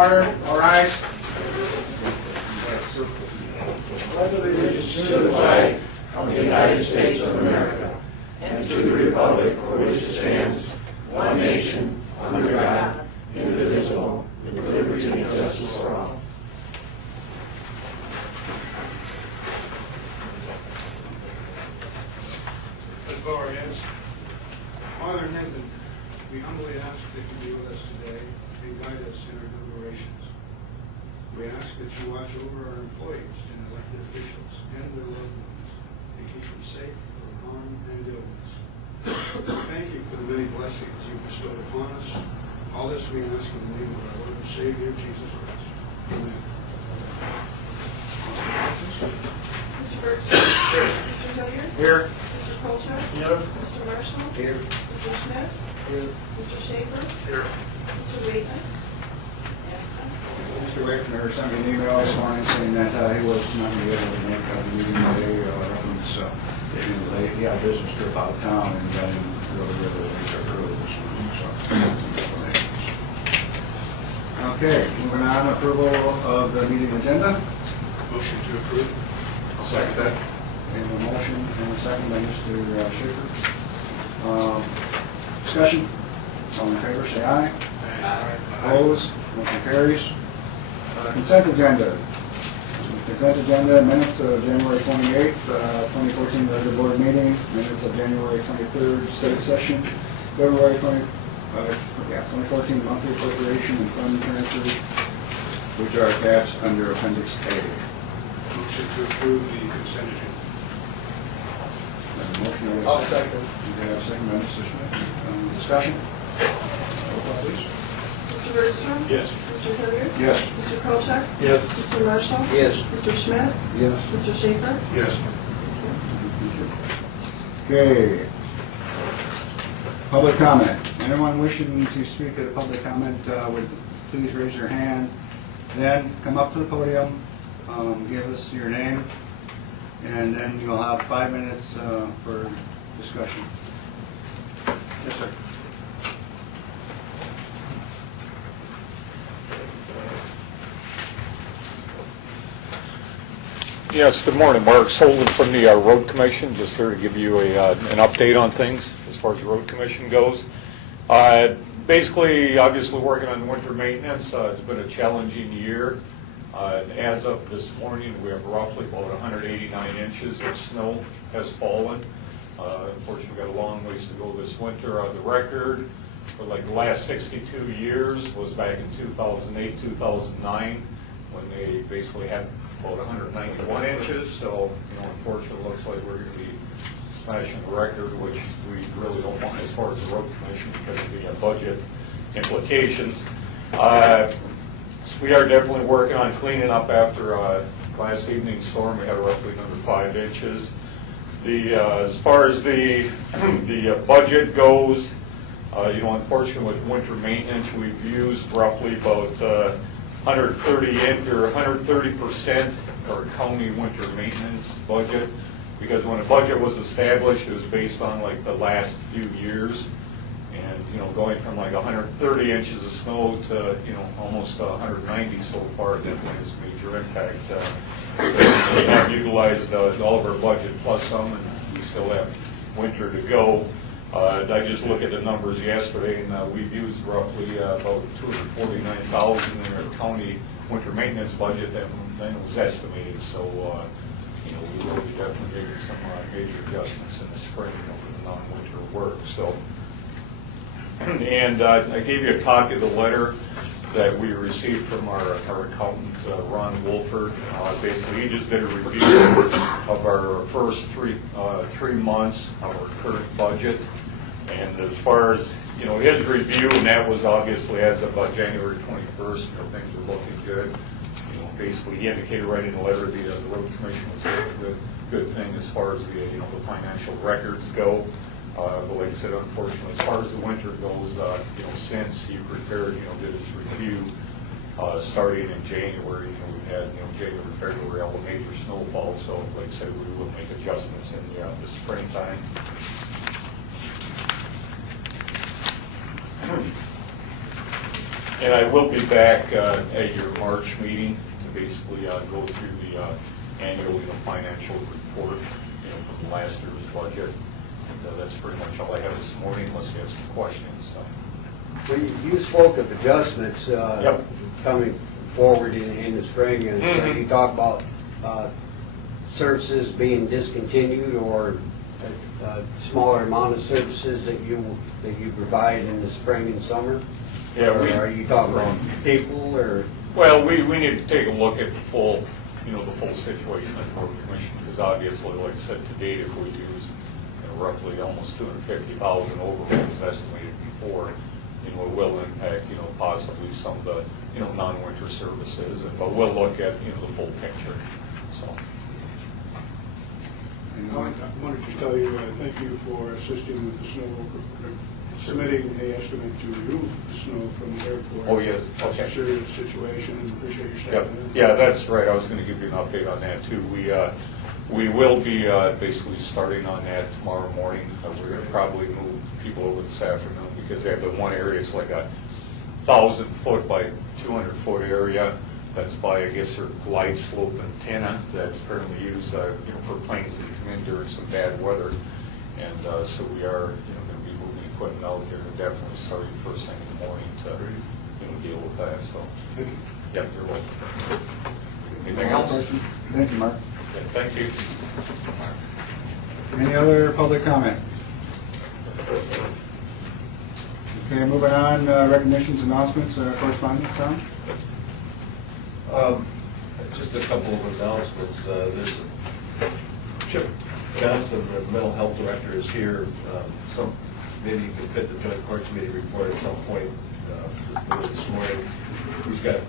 order. All rise. Pledge allegiance to the flag of the United States of America and to the republic for which it stands, one nation, under God, indivisible, with liberty and justice for all. Let's bow our heads. Father in heaven, we humbly ask that you be with us today and guide us in our deliberations. We ask that you watch over our employees and elected officials and their loved ones and keep them safe from harm and illness. Thank you for the many blessings you bestowed upon us. All this we ask in the name of our Lord and Savior, Jesus Christ. Amen. Mr. Bergson? Here. Mr. Hilliard? Here. Mr. Kolchak? Here. Mr. Marshall? Here. Mr. Schmidt? Here. Mr. Schaefer? Here. Mr. Waitman? Absent. Mr. Wakener sent me an email this morning saying that he was not going to be able to make the meeting today. He had a business trip out of town and got in really late early this morning. Okay, moving on, approval of the meeting agenda. Motion to approve. I'll second that. We have a motion and a second by Mr. Schaefer. Discussion. All in favor, say aye. Aye. Opposed? Motion carries. Consent agenda. Consent agenda, minutes of January 28th, 2014 regular board meeting, minutes of January 23rd study session, February 2014 monthly appropriation and fund transfers, which are attached under Appendix A. Motion to approve the consent agenda. There's a motion. I'll second. We have a second by Mr. Schmidt. Discussion? Roll call, please. Mr. Bergstrom? Yes. Mr. Hilliard? Yes. Mr. Kolchak? Yes. Mr. Marshall? Yes. Mr. Schmidt? Yes. Mr. Schaefer? Yes. Okay. Public comment. Anyone wishing to speak at a public comment would please raise your hand. Then come up to the podium, give us your name, and then you'll have 5 minutes for discussion. Yes, sir. Yes, good morning. Mark Solon from the Road Commission, just here to give you an update on things as far as the Road Commission goes. Basically, obviously working on winter maintenance. It's been a challenging year. As of this morning, we have roughly about 189 inches of snow has fallen. Unfortunately, we've got a long ways to go this winter. The record for like the last 62 years was back in 2008, 2009, when they basically had about 191 inches. So, unfortunately, it looks like we're going to be smashing the record, which we really don't want as far as the Road Commission because of the budget implications. So we are definitely working on cleaning up after last evening's storm. We had roughly another 5 inches. As far as the budget goes, unfortunately with winter maintenance, we've used roughly about 130% of our county winter maintenance budget, because when a budget was established, it was based on like the last few years, and going from like 130 inches of snow to almost 190 so far, definitely has a major impact. So we have utilized all of our budget plus some, and we still have winter to go. I just looked at the numbers yesterday, and we've used roughly about $249,000 in our county winter maintenance budget than was estimated. So, we will be definitely making some major adjustments in the spring for the non-winter work. So, and I gave you a copy of the letter that we received from our accountant, Ron Wolford. Basically, he just did a review of our first three months of our current budget. And as far as, his review, and that was obviously as of January 21st, things were looking good. Basically, he indicated right in the letter the Road Commission was doing a good thing as far as the financial records go. But like I said, unfortunately, as far as the winter goes, since he prepared, did his review, starting in January, we've had, January, February, all the major snowfall. So, like I said, we will make adjustments in the springtime. And I will be back at your March meeting to basically go through the annual financial report, from the last year's budget. And that's pretty much all I have this morning, unless you have some questions. So you spoke of adjustments Yep. coming forward in the spring, and so you talk about services being discontinued or a smaller amount of services that you provide in the spring and summer? Yeah, Or are you talking about people or? Well, we need to take a look at the full, the full situation at the Road Commission, because obviously, like I said, to date, if we use roughly almost 250,000 over what was estimated before, it will impact, possibly some of the, non-winter services, but we'll look at, the full picture, so. I want to just tell you, thank you for assisting with the snow, submitting an estimate to remove the snow from the airport. Oh, yes, It's a okay. serious situation, and appreciate your Yep. stepping in. Yeah, that's right. I was going to give you an update on that too. We will be basically starting on that tomorrow morning. We're going to probably move people over this afternoon because they have the one area, it's like a 1,000-foot by 200-foot area that's by, I guess, their glide slope antenna that's currently used, for planes that come in during some bad weather. And so we are, going to be moving equipment out there to definitely start first thing in the morning to, deal with that. So, Thank you. yep, you're welcome. Anything else? Thank you, Mark. Yeah, thank you. Any other public comment? Okay, moving on, recognitions, announcements, correspondence, Tom? Just a couple of announcements. There's Chip Johnson, the mental health director, is here. Maybe you can fit the joint court committee report at some point this morning. He's got a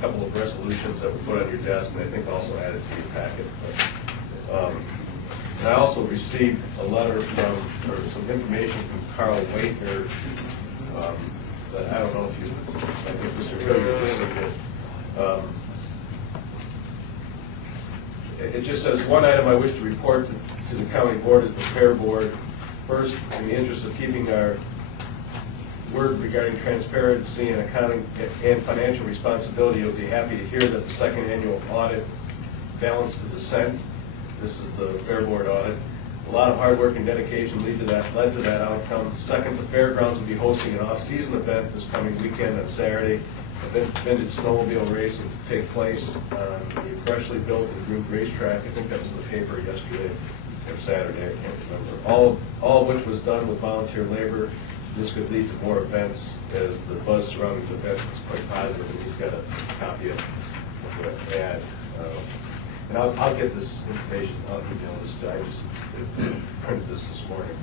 couple of resolutions that were put on your desk, and I think also added to your packet. And I also received a letter or some information from Carl Waitner. That I don't know if I think Mr. Hilliard received it. It just says, one item I wish to report to the county board is the fair board. First, in the interest of keeping our word regarding transparency and accounting and financial responsibility, you'll be happy to hear that the second annual audit balanced to the cent. This is the fair board audit. A lot of hard work and dedication led to that outcome. Second, the fairgrounds will be hosting an off-season event this coming weekend on Saturday. A vintage snowmobile race will take place on the freshly built and groomed racetrack. I think that was in the paper yesterday or Saturday, I can't remember. All of which was done with volunteer labor. This could lead to more events, as the buzz surrounding the event is quite positive, and he's got a copy of the ad. And I'll get this information, I'll email this to, I just printed this morning.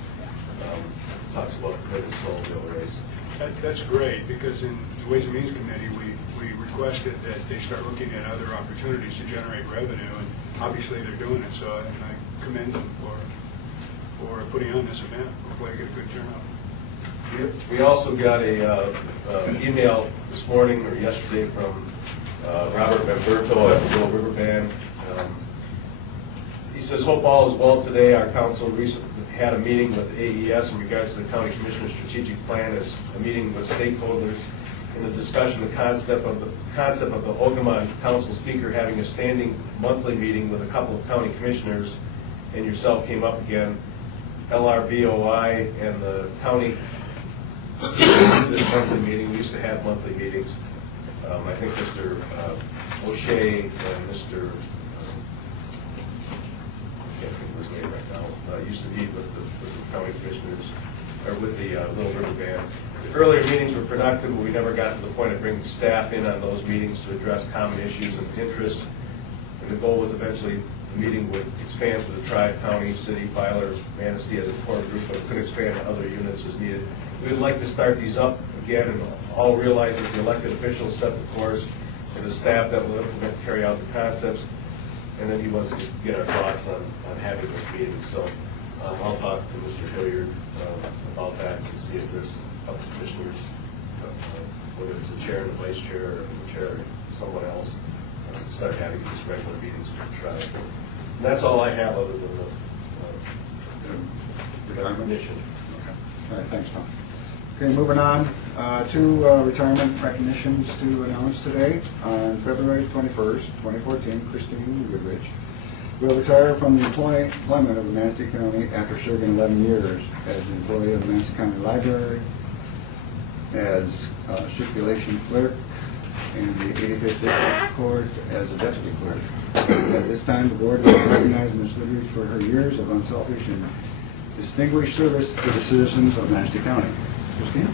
Talks about the vintage snowmobile race. That's great, because in the Ways and Means Committee, we requested that they start looking at other opportunities to generate revenue, and obviously they're doing it, so and I commend them for putting on this event. Hopefully I get a good turnout. We also got a email this morning or yesterday from Robert Benberto at the Little River Band. He says, hope all is well today. Our council recently had a meeting with AES in regards to the County Commissioner's strategic plan, as a meeting with stakeholders in the discussion, the concept of the Ogama Council Speaker having a standing monthly meeting with a couple of county commissioners, and yourself came up again. LRBOI and the county this monthly meeting. We used to have monthly meetings. I think Mr. O'Shea and Mr. I can't think of his name right now, used to meet with the county commissioners, or with the Little River Band. The earlier meetings were productive, but we never got to the point of bringing staff in on those meetings to address common issues and interests. And the goal was eventually the meeting would expand to the tribe, county, city, filer, Manistee as a core group, but it could expand to other units as needed. We would like to start these up again, and all realize that the elected officials set the course and the staff that will implement and carry out the concepts. And then he wants to get our thoughts on having those meetings. So I'll talk to Mr. Hilliard about that and see if there's a couple of commissioners, whether it's the chair and the vice chair, or the chair or someone else, start having these regular meetings with the tribe. And that's all I have other than the recognition. Okay. All right, thanks, Tom. Okay, moving on, two retirement recognitions to announce today. On February 21st, 2014, Christine Goodrich will retire from the employment of the Manistee County after serving 11 years as an employee of the Manistee County Library, as circulation clerk, and the 85th District Court as a deputy clerk. At this time, the board will recognize Ms. Goodrich for her years of unselfish and distinguished service to the citizens of Manistee County. Christine?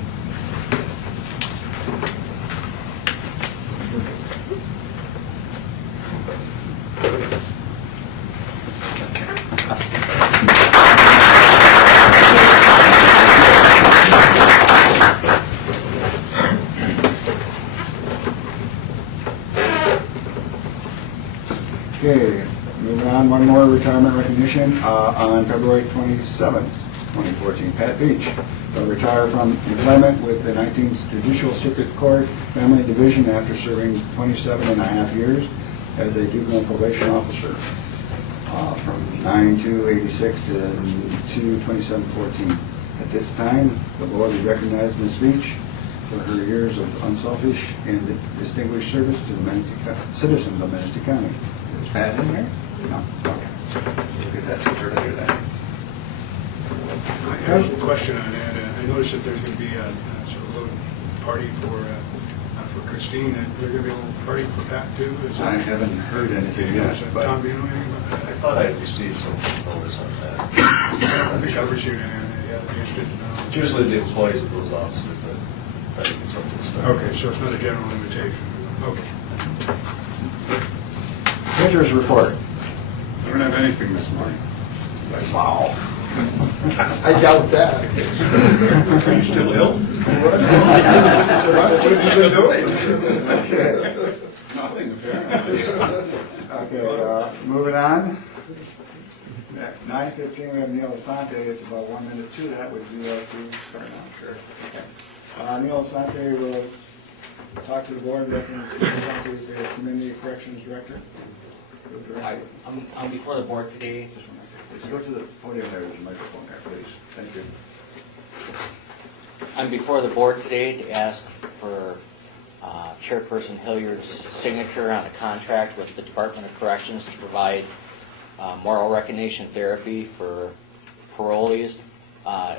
Okay, moving on, one more retirement recognition. On February 27th, 2014, Pat Beach will retire from employment with the 19th Judicial Circuit Court Family Division after serving 27 and a half years as a juvenile probation officer from 9/2/86 to 2/27/14. At this time, the board will recognize Ms. Beach for her years of unselfish and distinguished service to the citizens of Manistee County. Is Pat in there? No? Okay. We'll get that, we're going to do that. I have a question on that. I noticed that there's going to be a sort of little party for Christine, and there's going to be a little party for Pat too. Is I that- haven't heard anything yet, but Tom, do you know anything about I that? thought I had received some notice on that. I think I've received any. Yeah, I'd be interested to know. It's usually the employees of those offices that try to get something started. Okay, so it's not a general invitation. Okay. treasurer's report. We don't have anything this morning. Wow. I doubt that. Are you still ill? What have you been doing? Okay. Nothing, apparently. Okay, moving on. At 9:15, we have Neil Asante. It's about 1 minute to that. Would you like to start now? Sure. Okay. Neil Asante will talk to the board. Neil Asante is the Community Corrections Director. Hi, I'm before the board today. Just one second. Please go to the podium there. There's a microphone there, please. Thank you. I'm before the board today to ask for Chairperson Hilliard's signature on a contract with the Department of Corrections to provide moral recognition therapy for parolees.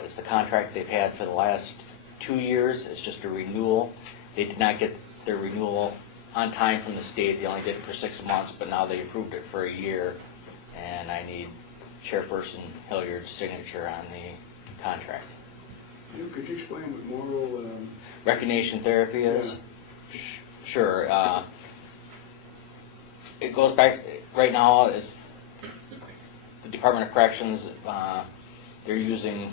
It's the contract they've had for the last 2 years. It's just a renewal. They did not get their renewal on time from the state. They only did it for 6 months, but now they approved it for a year. And I need Chairperson Hilliard's signature on the contract. Could you explain what moral... Recognition therapy is? Yeah. Sure. It goes back, right now, it's the Department of Corrections, they're using,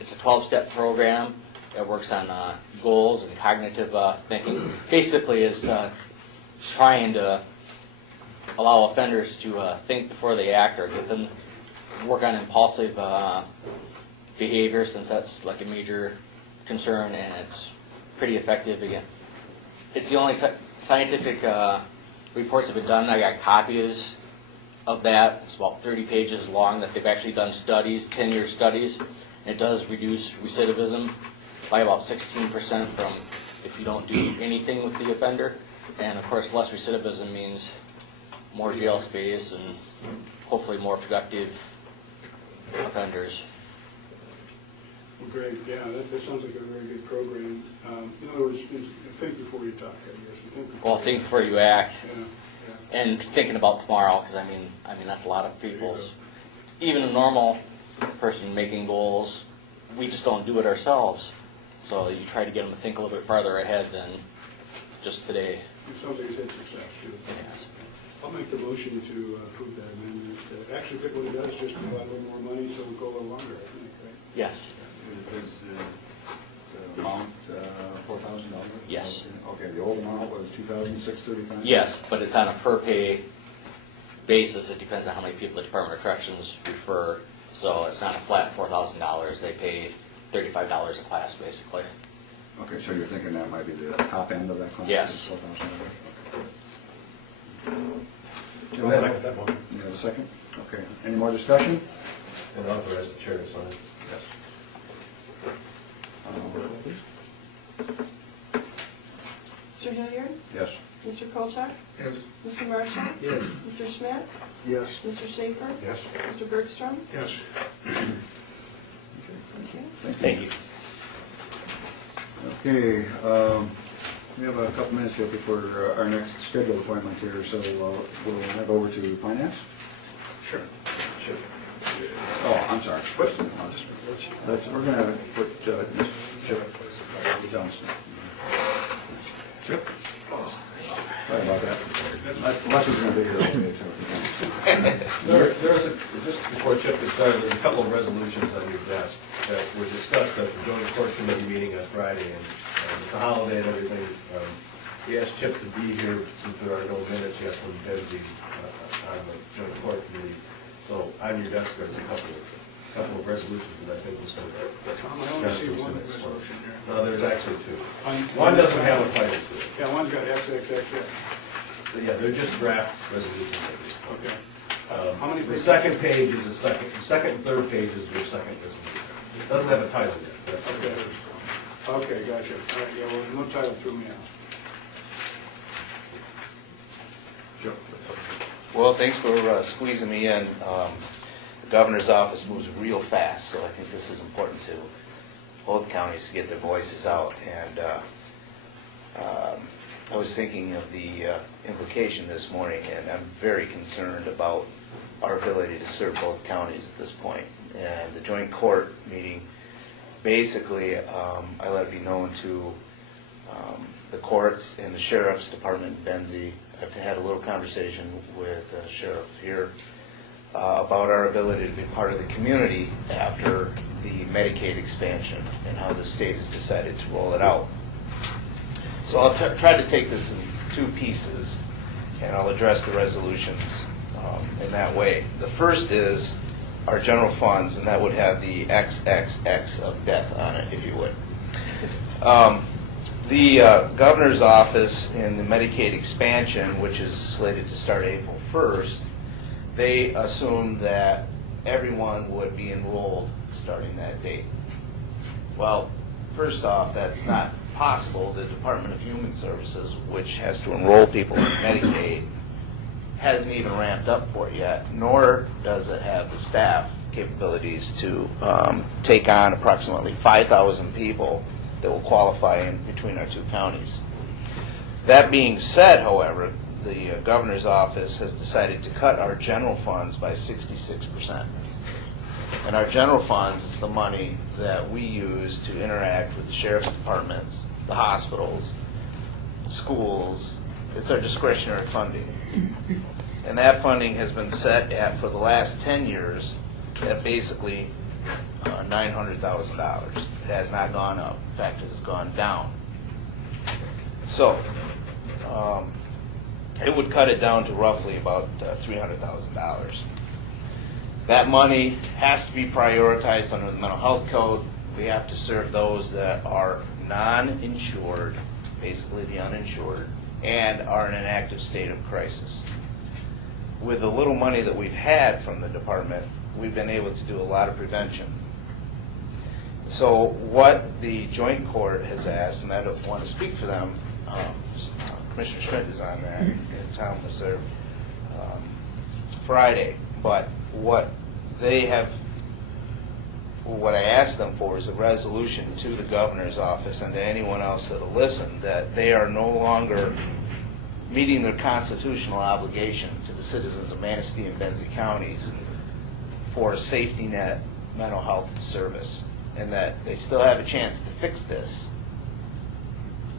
it's a 12-step program that works on goals and cognitive thinking. Basically, it's trying to allow offenders to think before they act, or get them work on impulsive behavior, since that's like a major concern, and it's pretty effective. Again, it's the only scientific reports have been done. I got copies of that. It's about 30 pages long that they've actually done studies, 10-year studies. It does reduce recidivism by about 16% from if you don't do anything with the offender. And of course, less recidivism means more jail space and hopefully more productive offenders. Well, great, yeah, that sounds like a very good program. In other words, think before you talk, I guess. Well, think before you act, Yeah, yeah. and thinking about tomorrow, because I mean that's a lot of people's. Even a normal person making goals, we just don't do it ourselves. So you try to get them to think a little bit farther ahead than just today. It sounds like it's had success, too. Yes. I'll make the motion to approve that amendment. Actually, what it does is just provide a little more money so we'll go a little longer, I think, right? Yes. Is the amount $4,000? Yes. Okay, the old amount was $2,635? Yes, but it's on a per pay basis. It depends on how many people the Department of Corrections refer. So it's not a flat $4,000. They pay $35 a class, basically. Okay, so you're thinking that might be the top end of that class? Yes. $4,000? Okay. I'll second that one. You have a second? Okay. Any more discussion? And authorize the chair to sign. Yes. Please. Mr. Hilliard? Yes. Mr. Kolchak? Yes. Mr. Marshall? Yes. Mr. Schmidt? Yes. Mr. Schaefer? Yes. Mr. Bergstrom? Yes. Thank you. Thank you. Okay, we have a couple minutes here before our next scheduled appointment here, so we'll head over to finance. Sure. Sure. Oh, I'm sorry. We're gonna put Chip Johnson. Chip? Sorry about that. Les is gonna be here all day, There's just before Chip gets started, there's a couple of resolutions on your desk that were discussed at the joint court committee meeting on Friday, and it's a holiday and everything. We asked Chip to be here since there are no minutes yet from Benzie on the joint court committee. So on your desk, there's a couple of resolutions that I think was going to. Tom, I only see one resolution here. No, there's actually two. One doesn't have a title to it. Yeah, one's got XXXX. Yeah, they're just draft resolutions. Okay. How many The pages? second page is the second and third page is your second resolution. It doesn't have a title yet. That's Okay. Okay, gotcha. All right, yeah, well, no title threw me out. Sure. Well, thanks for squeezing me in. The governor's office moves real fast, so I think this is important to both counties to get their voices out. And I was thinking of the implication this morning, and I'm very concerned about our ability to serve both counties at this point. And the joint court meeting, basically, I let it be known to the courts and the sheriff's department in Benzie. I've had a little conversation with the sheriff here about our ability to be part of the community after the Medicaid expansion and how the state has decided to roll it out. So I'll try to take this in two pieces, and I'll address the resolutions in that way. The first is our general funds, and that would have the XXX of death on it, if you would. The governor's office in the Medicaid expansion, which is slated to start April 1st, they assumed that everyone would be enrolled starting that date. Well, first off, that's not possible. The Department of Human Services, which has to enroll people in Medicaid, hasn't even ramped up for it yet, nor does it have the staff capabilities to take on approximately 5,000 people that will qualify in between our two counties. That being said, however, the governor's office has decided to cut our general funds by 66%. And our general funds is the money that we use to interact with the sheriff's departments, the hospitals, schools. It's our discretionary funding. And that funding has been set at, for the last 10 years, at basically $900,000. It has not gone up. In fact, it has gone down. So, it would cut it down to roughly about $300,000. That money has to be prioritized under the mental health code. We have to serve those that are non-insured, basically the uninsured, and are in an active state of crisis. With the little money that we've had from the department, we've been able to do a lot of prevention. So what the joint court has asked, and I don't want to speak for them, Commissioner Schmidt is on that, and Tom was there Friday, but what I asked them for is a resolution to the governor's office and to anyone else that'll listen that they are no longer meeting their constitutional obligation to the citizens of Manistee and Benzie counties for a safety net mental health service, and that they still have a chance to fix this,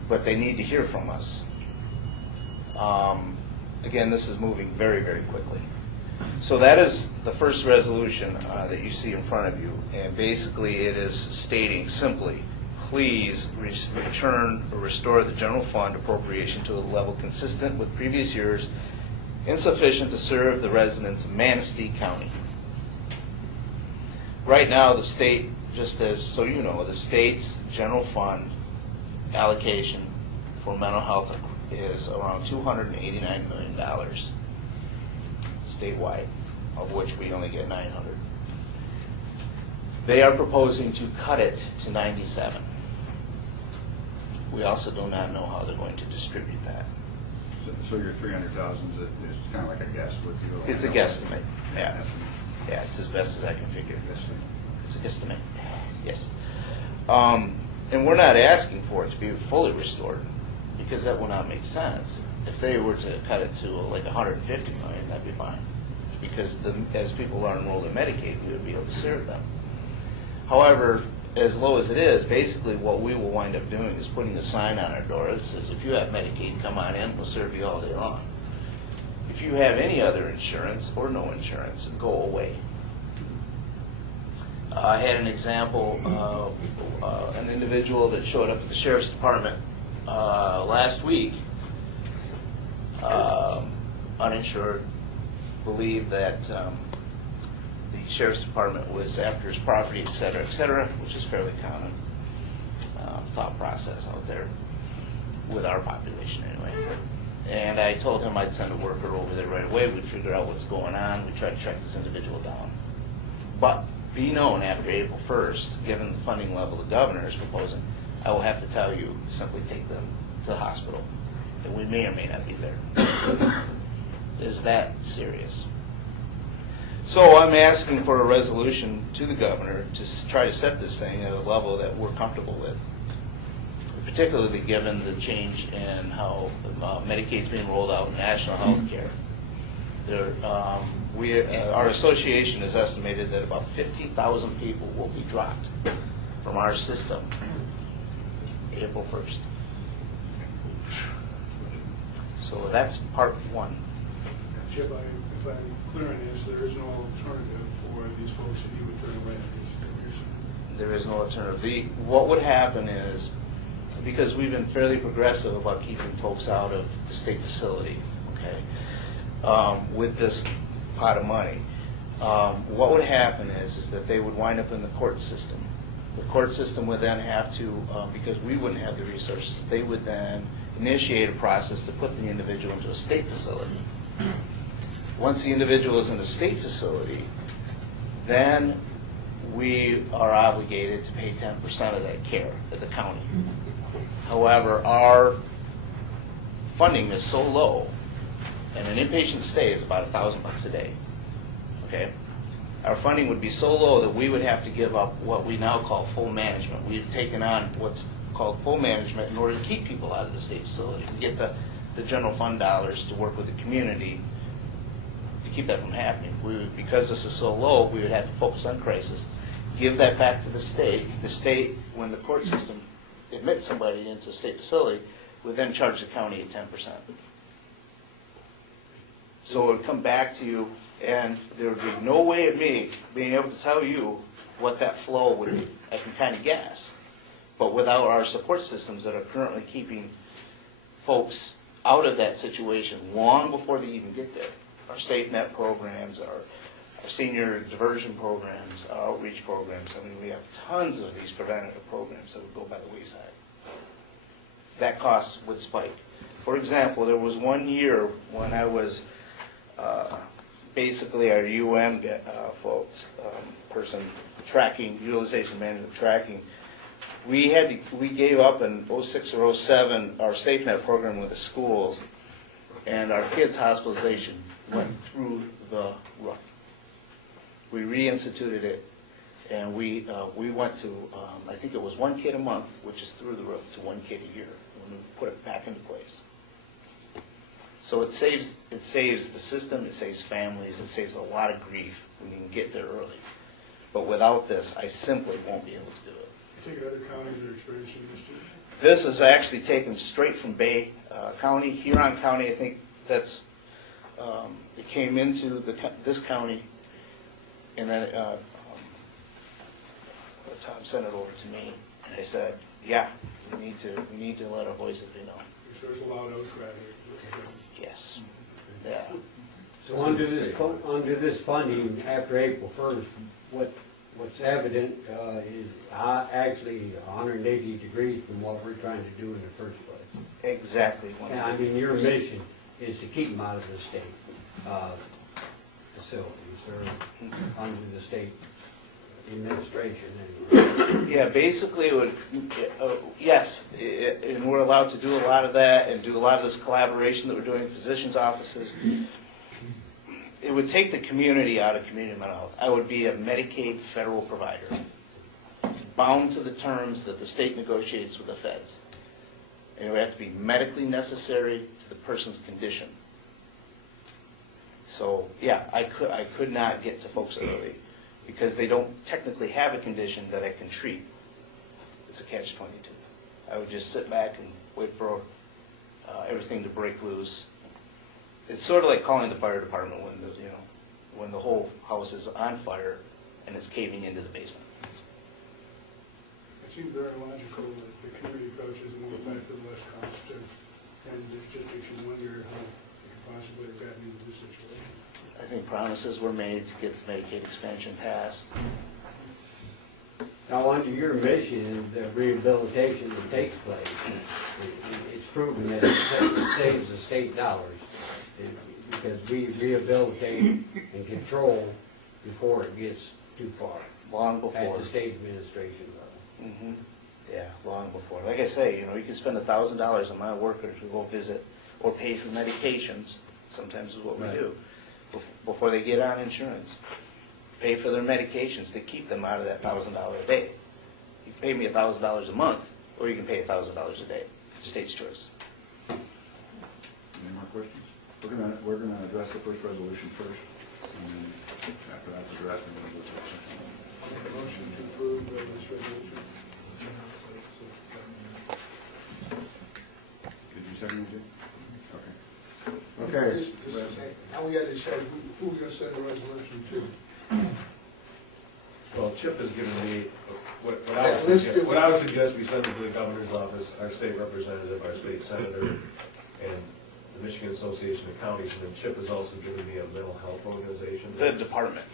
but they need to hear from us. Again, this is moving very, very quickly. So that is the first resolution that you see in front of you, and basically it is stating simply, please return or restore the general fund appropriation to a level consistent with previous years, insufficient to serve the residents of Manistee County. Right now, the state, just as so you know, the state's general fund allocation for mental health is around $289 million statewide, of which we only get 900. They are proposing to cut it to 97. We also do not know how they're going to distribute that. So your 300,000 is kind of like a guess with you? It's a guesstimate, yeah. Yeah, it's as best as I can figure. It's a guesstimate, yes. And we're not asking for it to be fully restored, because that would not make sense. If they were to cut it to like 150 million, that'd be fine. Because as people are enrolled in Medicaid, we would be able to serve them. However, as low as it is, basically what we will wind up doing is putting a sign on our door that says, if you have Medicaid, come on in, we'll serve you all day long. If you have any other insurance or no insurance, go away. I had an example of an individual that showed up at the Sheriff's Department last week, uninsured, believed that the Sheriff's Department was after his property, et cetera, which is fairly common thought process out there with our population anyway. And I told him I'd send a worker over there right away. We'd figure out what's going on. We'd try to track this individual down. But be known after April 1st, given the funding level the governor is proposing, I will have to tell you, simply take them to the hospital. And we may or may not be there. Is that serious? So I'm asking for a resolution to the governor to try to set this thing at a level that we're comfortable with, particularly given the change in how Medicaid's being rolled out in national health care. Our association has estimated that about 50,000 people will be dropped from our system April 1st. So that's part one. Chip, if I'm clear on this, there is no alternative for these folks that you would turn away. There is no alternative. What would happen is, because we've been fairly progressive about keeping folks out of the state facility, okay, with this pot of money, what would happen is that they would wind up in the court system. The court system would then have to, because we wouldn't have the resources, they would then initiate a process to put the individual into a state facility. Once the individual is in a state facility, then we are obligated to pay 10% of that care at the county. However, our funding is so low, and an inpatient stay is about $1,000 a day. Okay, our funding would be so low that we would have to give up what we now call full management. We've taken on what's called full management in order to keep people out of the state facility, to get the general fund dollars to work with the community to keep that from happening. Because this is so low, we would have to focus on crisis, give that back to the state. The state, when the court system admits somebody into a state facility, would then charge the county at 10%. So it would come back to you, and there would be no way of me being able to tell you what that flow would be. I can kind of guess. But without our support systems that are currently keeping folks out of that situation long before they even get there, our SafeNet programs, our senior diversion programs, our outreach programs, I mean, we have tons of these preventative programs that would go by the wayside. That cost would spike. For example, there was one year when I was basically our folks, person tracking, utilization management tracking. We gave up in 06 or 07 our SafeNet program with the schools, and our kids' hospitalization went through the roof. We reinstituted it, and we went to, I think it was 1 kid a month, which is through the roof, to 1 kid a year when we put it back into place. So it saves the system, it saves families, it saves a lot of grief when you can get there early. But without this, I simply won't be able to do it. Take other counties that are experiencing this too. This is actually taken straight from Bay County, Huron County. I think that's it came into this county, and then Tom sent it over to me, and I said, "Yeah, we need to let our voices be known." So there's a loud outcry. Yes. Yeah. So under this funding, after April 1st, what's evident is actually 180 degrees from what we're trying to do in the first place. Exactly. And I mean, your mission is to keep them out of the state facilities or under the state administration anyway. Yeah, basically it would, yes, and we're allowed to do a lot of that and do a lot of this collaboration that we're doing in physicians' offices. It would take the community out of community mental health. I would be a Medicaid federal provider, bound to the terms that the state negotiates with the feds. And it would have to be medically necessary to the person's condition. So, yeah, I could not get to folks early because they don't technically have a condition that I can treat. It's a catch-22. I would just sit back and wait for everything to break loose. It's sort of like calling the fire department when the whole house is on fire and it's caving into the basement. It seems very logical that the community approach is more effective, less cost, and it just makes you wonder how you possibly have gotten into this situation. I think promises were made to get the Medicaid expansion passed. Now, under your mission, the rehabilitation that takes place, it's proven that it saves the state dollars because we rehabilitate and control before it gets too far Long at before. the state administration level. Mhm. Yeah, long before. Like I say, you can spend $1,000 on my worker to go visit or pay for medications, sometimes is what we Right. do, before they get on insurance. Pay for their medications to keep them out of that $1,000 a day. You can pay me $1,000 a month, or you can pay $1,000 a day. State's choice. Any more questions? We're gonna address the first resolution first, and then after that's addressed, then we'll go to the second. Motion to approve this resolution. Did you second it, Jim? Okay. Now we gotta decide who we're gonna send the resolution to. Well, Chip has given me, what Yeah, I would suggest we send it to the governor's office, our state representative, our state senator, and the Michigan Association of Counties, and then Chip has also given me a mental health organization. The department.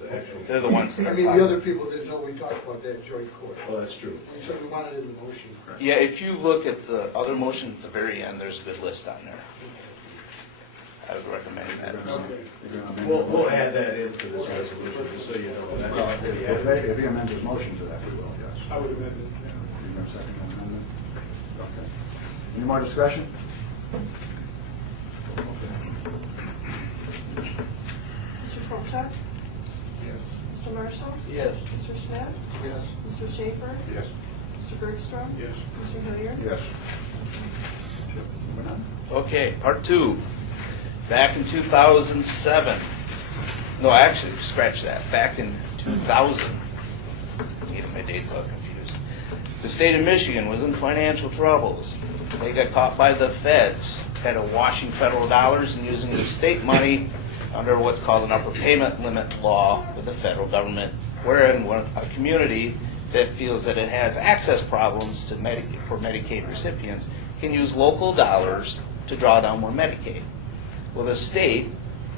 The actual, They're the ones that I are mean, the talking. other people didn't know we talked about that in joint court. well, that's true. We said we wanted it in the motion. Yeah, if you look at the other motion at the very end, there's a good list on there. I would recommend that. You're gonna amend We'll the motion? add that into this resolution, just so you know. Well, That's if he amends his motion to that, we will, yes. I would amend it. Is there a second amendment? Okay. Any more discussion? Mr. Kolchak? Yes. Mr. Marshall? Yes. Mr. Schmidt? Yes. Mr. Schaefer? Yes. Mr. Bergstrom? Yes. Mr. Hilliard? Yes. Moving on. Okay, part two. Back in 2007, no, actually, scratch that, back in 2000, getting my dates all confused, the state of Michigan was in financial troubles. They got caught by the feds, kind of washing federal dollars and using the state money under what's called an upper payment limit law with the federal government, wherein a community that feels that it has access problems to for Medicaid recipients can use local dollars to draw down more Medicaid. Well, the state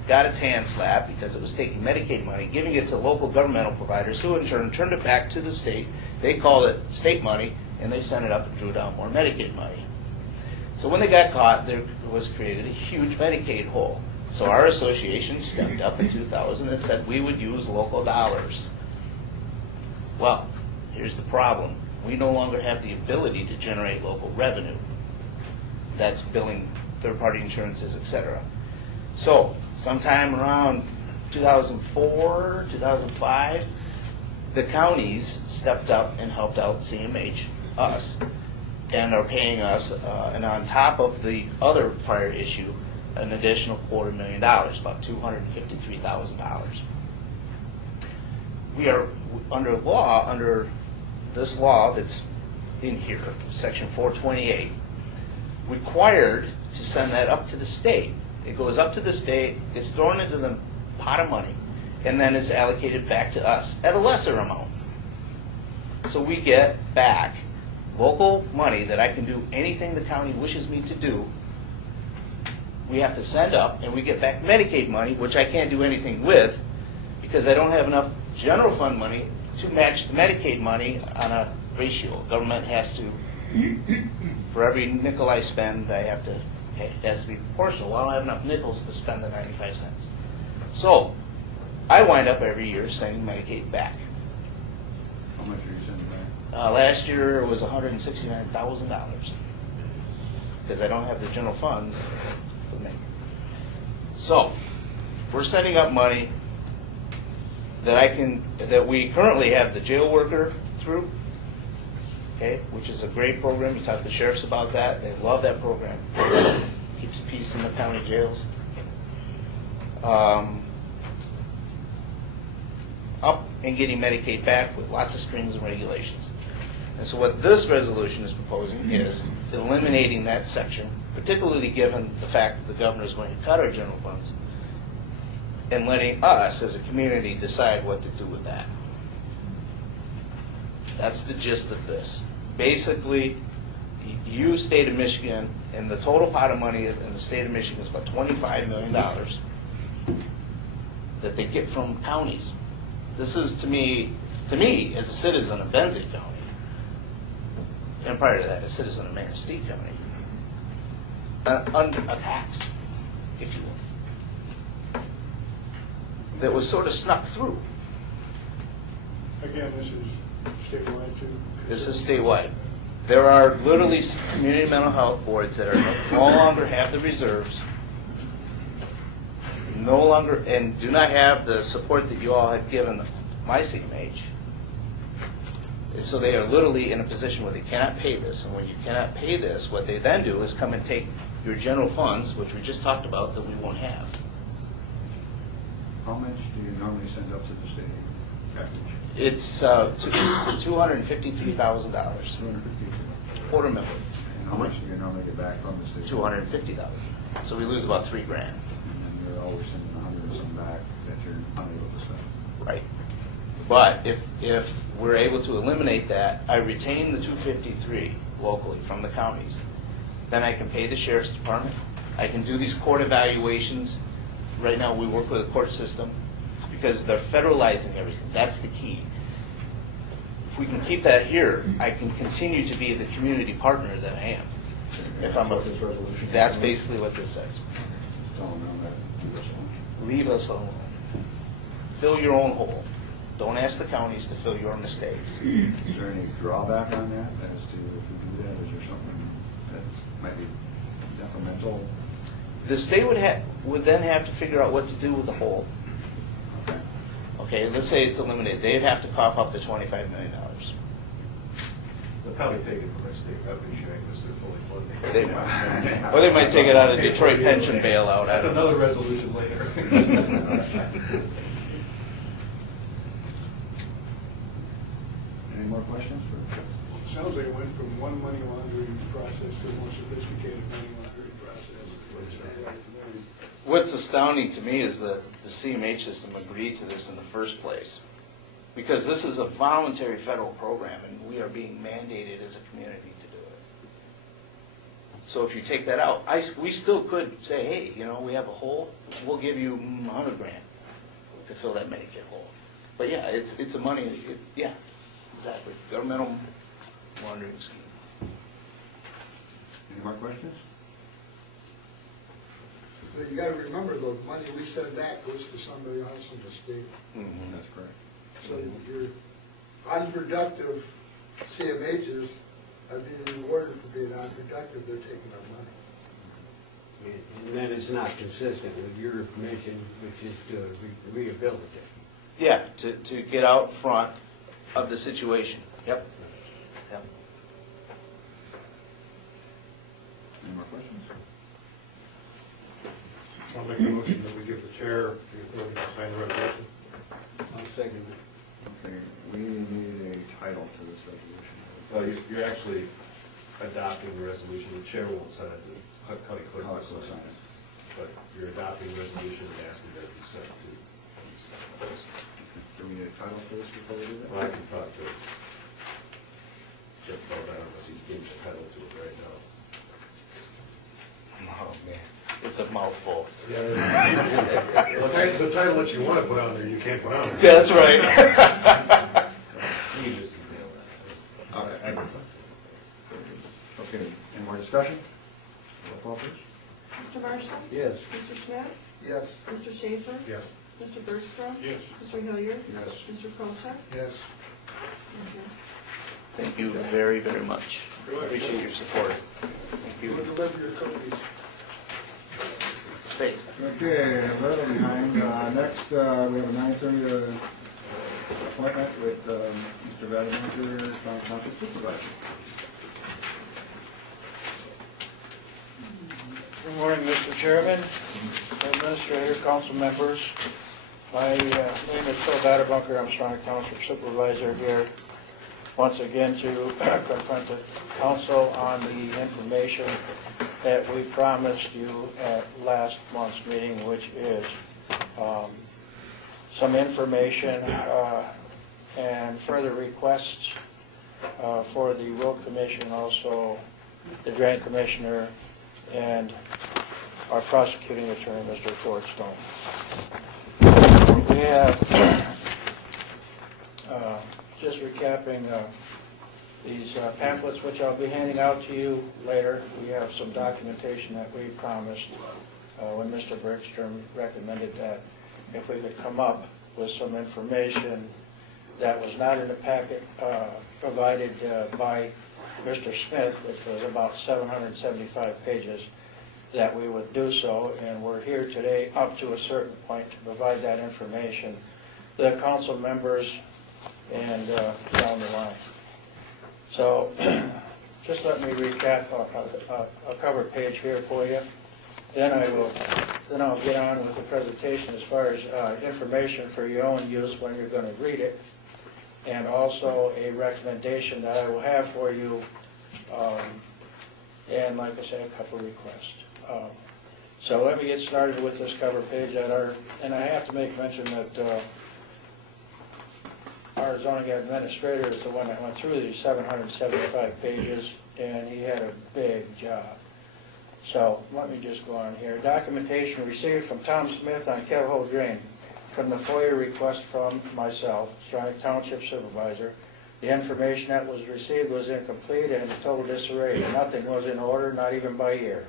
got its hands slapped because it was taking Medicaid money, giving it to local governmental providers, who in turn turned it back to the state. They called it state money, and they sent it up and drew down more Medicaid money. So when they got caught, there was created a huge Medicaid hole. So our association stepped up in 2000 and said we would use local dollars. Well, here's the problem. We no longer have the ability to generate local revenue. That's billing third-party insurances, et cetera. So, sometime around 2004, 2005, the counties stepped up and helped out CMH, us, and are paying us, and on top of the other prior issue, an additional $250,000, about $253,000. We are under this law that's in here, Section 428, required to send that up to the state. It goes up to the state, gets thrown into the pot of money, and then is allocated back to us at a lesser amount. So we get back local money that I can do anything the county wishes me to do. We have to send up, and we get back Medicaid money, which I can't do anything with because I don't have enough general fund money to match the Medicaid money on a ratio. Government has to, for every nickel I spend, I have to, it has to be proportional. Well, I don't have enough nickels to spend the 95 cents. So I wind up every year sending Medicaid back. How much are you sending back? Last year it was $169,000, because I don't have the general funds to make. So, we're setting up money that we currently have the jail worker through, okay, which is a great program. You talk to the sheriffs about that. They love that program. Keeps peace in the county jails. Up and getting Medicaid back with lots of strings and regulations. And so what this resolution is proposing is eliminating that section, particularly given the fact that the governor is going to cut our general funds, and letting us as a community decide what to do with that. That's the gist of this. Basically, you, state of Michigan, and the total pot of money in the state of Michigan is about $25 million that they get from counties. This is, to me, as a citizen of Benzie County, and prior to that, a citizen of Manistee County, a tax, if you will, that was sort of snuck through. Again, this is statewide too? This is statewide. There are literally community mental health boards that are no longer have the reserves, no longer, and do not have the support that you all have given my CMH. And so they are literally in a position where they cannot pay this. And when you cannot pay this, what they then do is come and take your general funds, which we just talked about, that we won't have. How much do you normally send up to the state package? It's $253,000, $250,000. $250,000. And how much do you normally get back from the state? $250,000. So we lose about $3,000. And then you're always sending 100 and some back that you're unable to spend. Right. But if we're able to eliminate that, I retain the $253,000 locally from the counties. Then I can pay the sheriff's department. I can do these court evaluations. Right now, we work with the court system because they're federalizing everything. That's the key. If we can keep that here, I can continue to be the community partner that I am. If I'm That's what this resolution that's is. basically what this says. Just tell them that, leave us alone. Leave us alone. Fill your own hole. Don't ask the counties to fill your mistakes. Is there any drawback on that as to if we do that? Is there something that might be detrimental? The state would then have to figure out what to do with the hole. Okay. Okay, let's say it's eliminated. They'd have to cough up the $25 million. They'll probably take it from our state revenue sharing because they're fully funded. They might. Or they might take it out of Detroit pension bailout. That's another resolution later. Any more questions? It sounds like it went from one money laundering process to a more sophisticated money laundering process. What's astounding to me is that the CMH system agreed to this in the first place. Because this is a voluntary federal program and we are being mandated as a community to do it. So if you take that out, we still could say, hey, you know, we have a hole, we'll give you $100,000 to fill that Medicare hole. But yeah, it's a money, yeah, exactly, governmental laundering scheme. Any more questions? You gotta remember, though, the money we send back goes to somebody else in the state. That's correct. So your unproductive CMHs are being rewarded for being unproductive, they're taking our money. And then it's not consistent with your mission, which is to rehabilitate. Yeah, to get out front of the situation. Yep. Yep. Any more questions? I'll make a motion that we give the chair the authority to sign the resolution. I'll second it. Okay, we need a title to this resolution. You're actually adopting the resolution. The chair won't sign it, the county clerk will Clerk will sign sign it. it. But you're adopting the resolution and asking that it be sent to. Do we need a title for this before we do that? Well, I can talk to Jeff about that unless he's giving the title to it right now. Oh, man, it's a mouthful. Yeah. The title that you want to put on there, you can't put on there. Yeah, that's right. You can just email that. Okay, I can. Okay, any more discussion? Roll call, please. Mr. Marshall? Yes. Mr. Schmidt? Yes. Mr. Schaefer? Yes. Mr. Bergstrom? Yes. Mr. Hilliard? Yes. Mr. Colchak? Yes. Thank you very, very much. Appreciate your support. Thank you. We'll deliver your cookies. Thanks. Okay, a little behind. Next, we have a 9:30 appointment with Mr. Vademacher, Strong Township Supervisor. Good morning, Mr. Chairman, Administrator, council members. My name is Phil Vademacher. I'm Strong Township Supervisor here once again to confront the council on the information that we promised you at last month's meeting, which is some information and further requests for the road commission, also the drain commissioner, and our prosecuting attorney, Mr. Ford Stone. We have, just recapping these pamphlets, which I'll be handing out to you later. We have some documentation that we promised when Mr. Bergstrom recommended that if we could come up with some information that was not in the packet provided by Mr. Smith, which was about 775 pages, that we would do so, and we're here today up to a certain point to provide that information to the council members and down the line. So just let me recap a cover page here for you. Then I'll get on with the presentation as far as information for your own use when you're going to read it, and also a recommendation that I will have for you, and like I say, a couple requests. So let me get started with this cover page and I have to make mention that our zoning administrator is the one that went through these 775 pages, and he had a big job. So let me just go on here. Documentation received from Tom Smith on Kettle Hole Drain from the FOIA request from myself, Strong Township Supervisor. The information that was received was incomplete and total disarray. Nothing was in order, not even by year.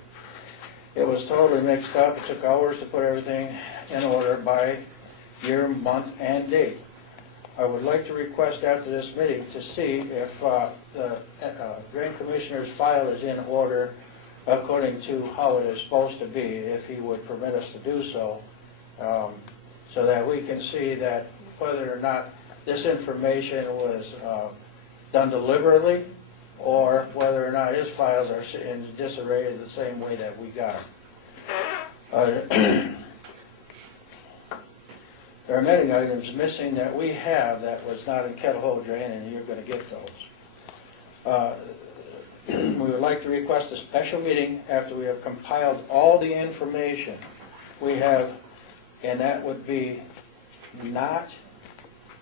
It was totally mixed up. It took hours to put everything in order by year, month, and date. I would like to request after this meeting to see if the drain commissioner's file is in order according to how it is supposed to be, if he would permit us to do so, so that we can see that whether or not this information was done deliberately, or whether or not his files are in disarray the same way that we got them. There are many items missing that we have that was not in Kettle Hole Drain, and you're going to get those. We would like to request a special meeting after we have compiled all the information we have, and that would be not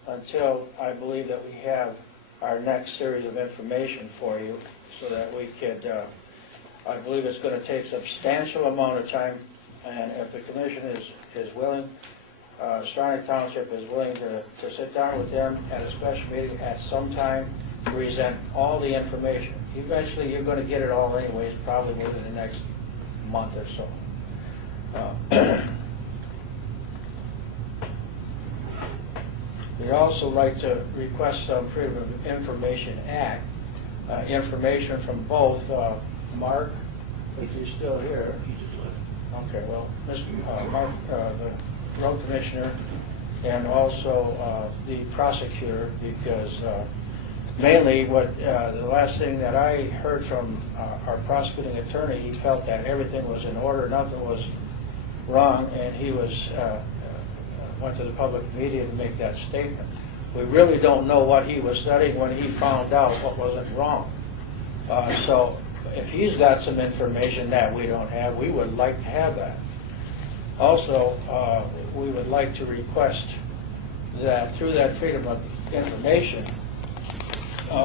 until I believe that we have our next series of information for you, so that we could, I believe it's going to take a substantial amount of time, and if the commission is willing, Saranac Township is willing to sit down with them at a special meeting at some time to present all the information. Eventually, you're going to get it all anyways, probably within the next month or so. We'd also like to request some Freedom of Information Act information from both Mark, if he's still here. Okay, well, Mr. Mark, the road commissioner, and also the prosecutor, because mainly what the last thing that I heard from our prosecuting attorney, he felt that everything was in order, nothing was wrong, and he was went to the public media to make that statement. We really don't know what he was studying when he found out what wasn't wrong. So if he's got some information that we don't have, we would like to have that. Also, we would like to that through that Freedom of Information, we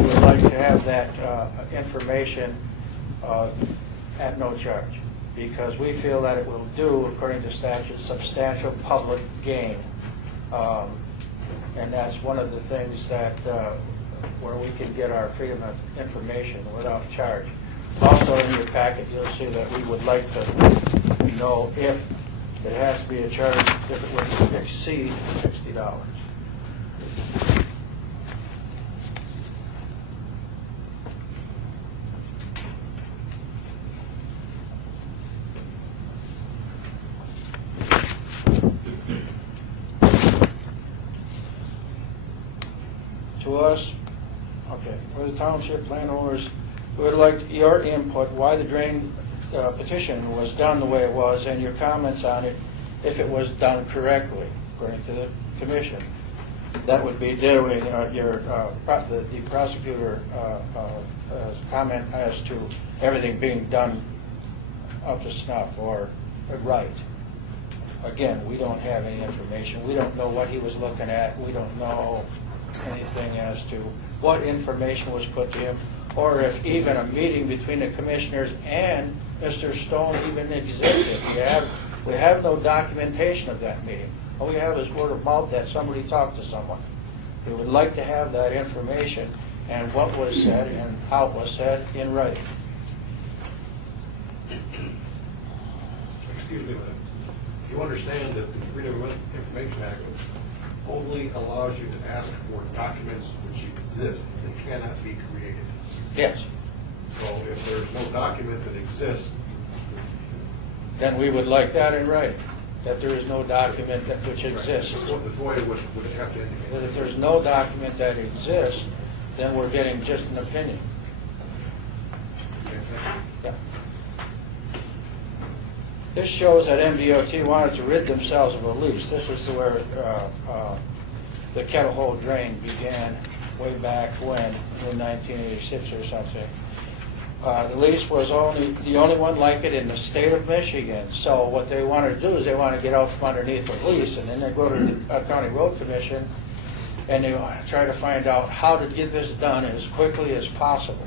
would like to have that information at no charge, because we feel that it will do, according to statute, substantial public gain. And that's one of the things that where we can get our freedom of information without charge. Also in your packet, you'll see that we would like to know if it has to be a charge, if it would exceed $60. To us, okay, for the township landowners, we would like your input, why the drain petition was done the way it was, and your comments on it, if it was done correctly, according to the commission. That would be doing the prosecutor comment as to everything being done up to snuff or right. Again, we don't have any information. We don't know what he was looking at. We don't know anything as to what information was put to him, or if even a meeting between the commissioners and Mr. Stone even existed. We have no documentation of that meeting. All we have is word of mouth that somebody talked to someone. We would like to have that information and what was said and how it was said in writing. Excuse me, you understand that the Freedom of Information Act only allows you to ask for documents which exist and cannot be created. Yes. So if there's no document that exists, Then we would like that in writing, that there is no document that which exists. the FOIA would have to indicate. That if there's no document that exists, then we're getting just an opinion. Yeah. This shows that MDOT wanted to rid themselves of a lease. This is where the Kettle Hole drain began way back when, in 1986 or something. The lease was the only one like it in the state of Michigan. So what they want to do is they want to get out from underneath the lease, and then they go to the County Road Commission and they try to find out how to get this done as quickly as possible.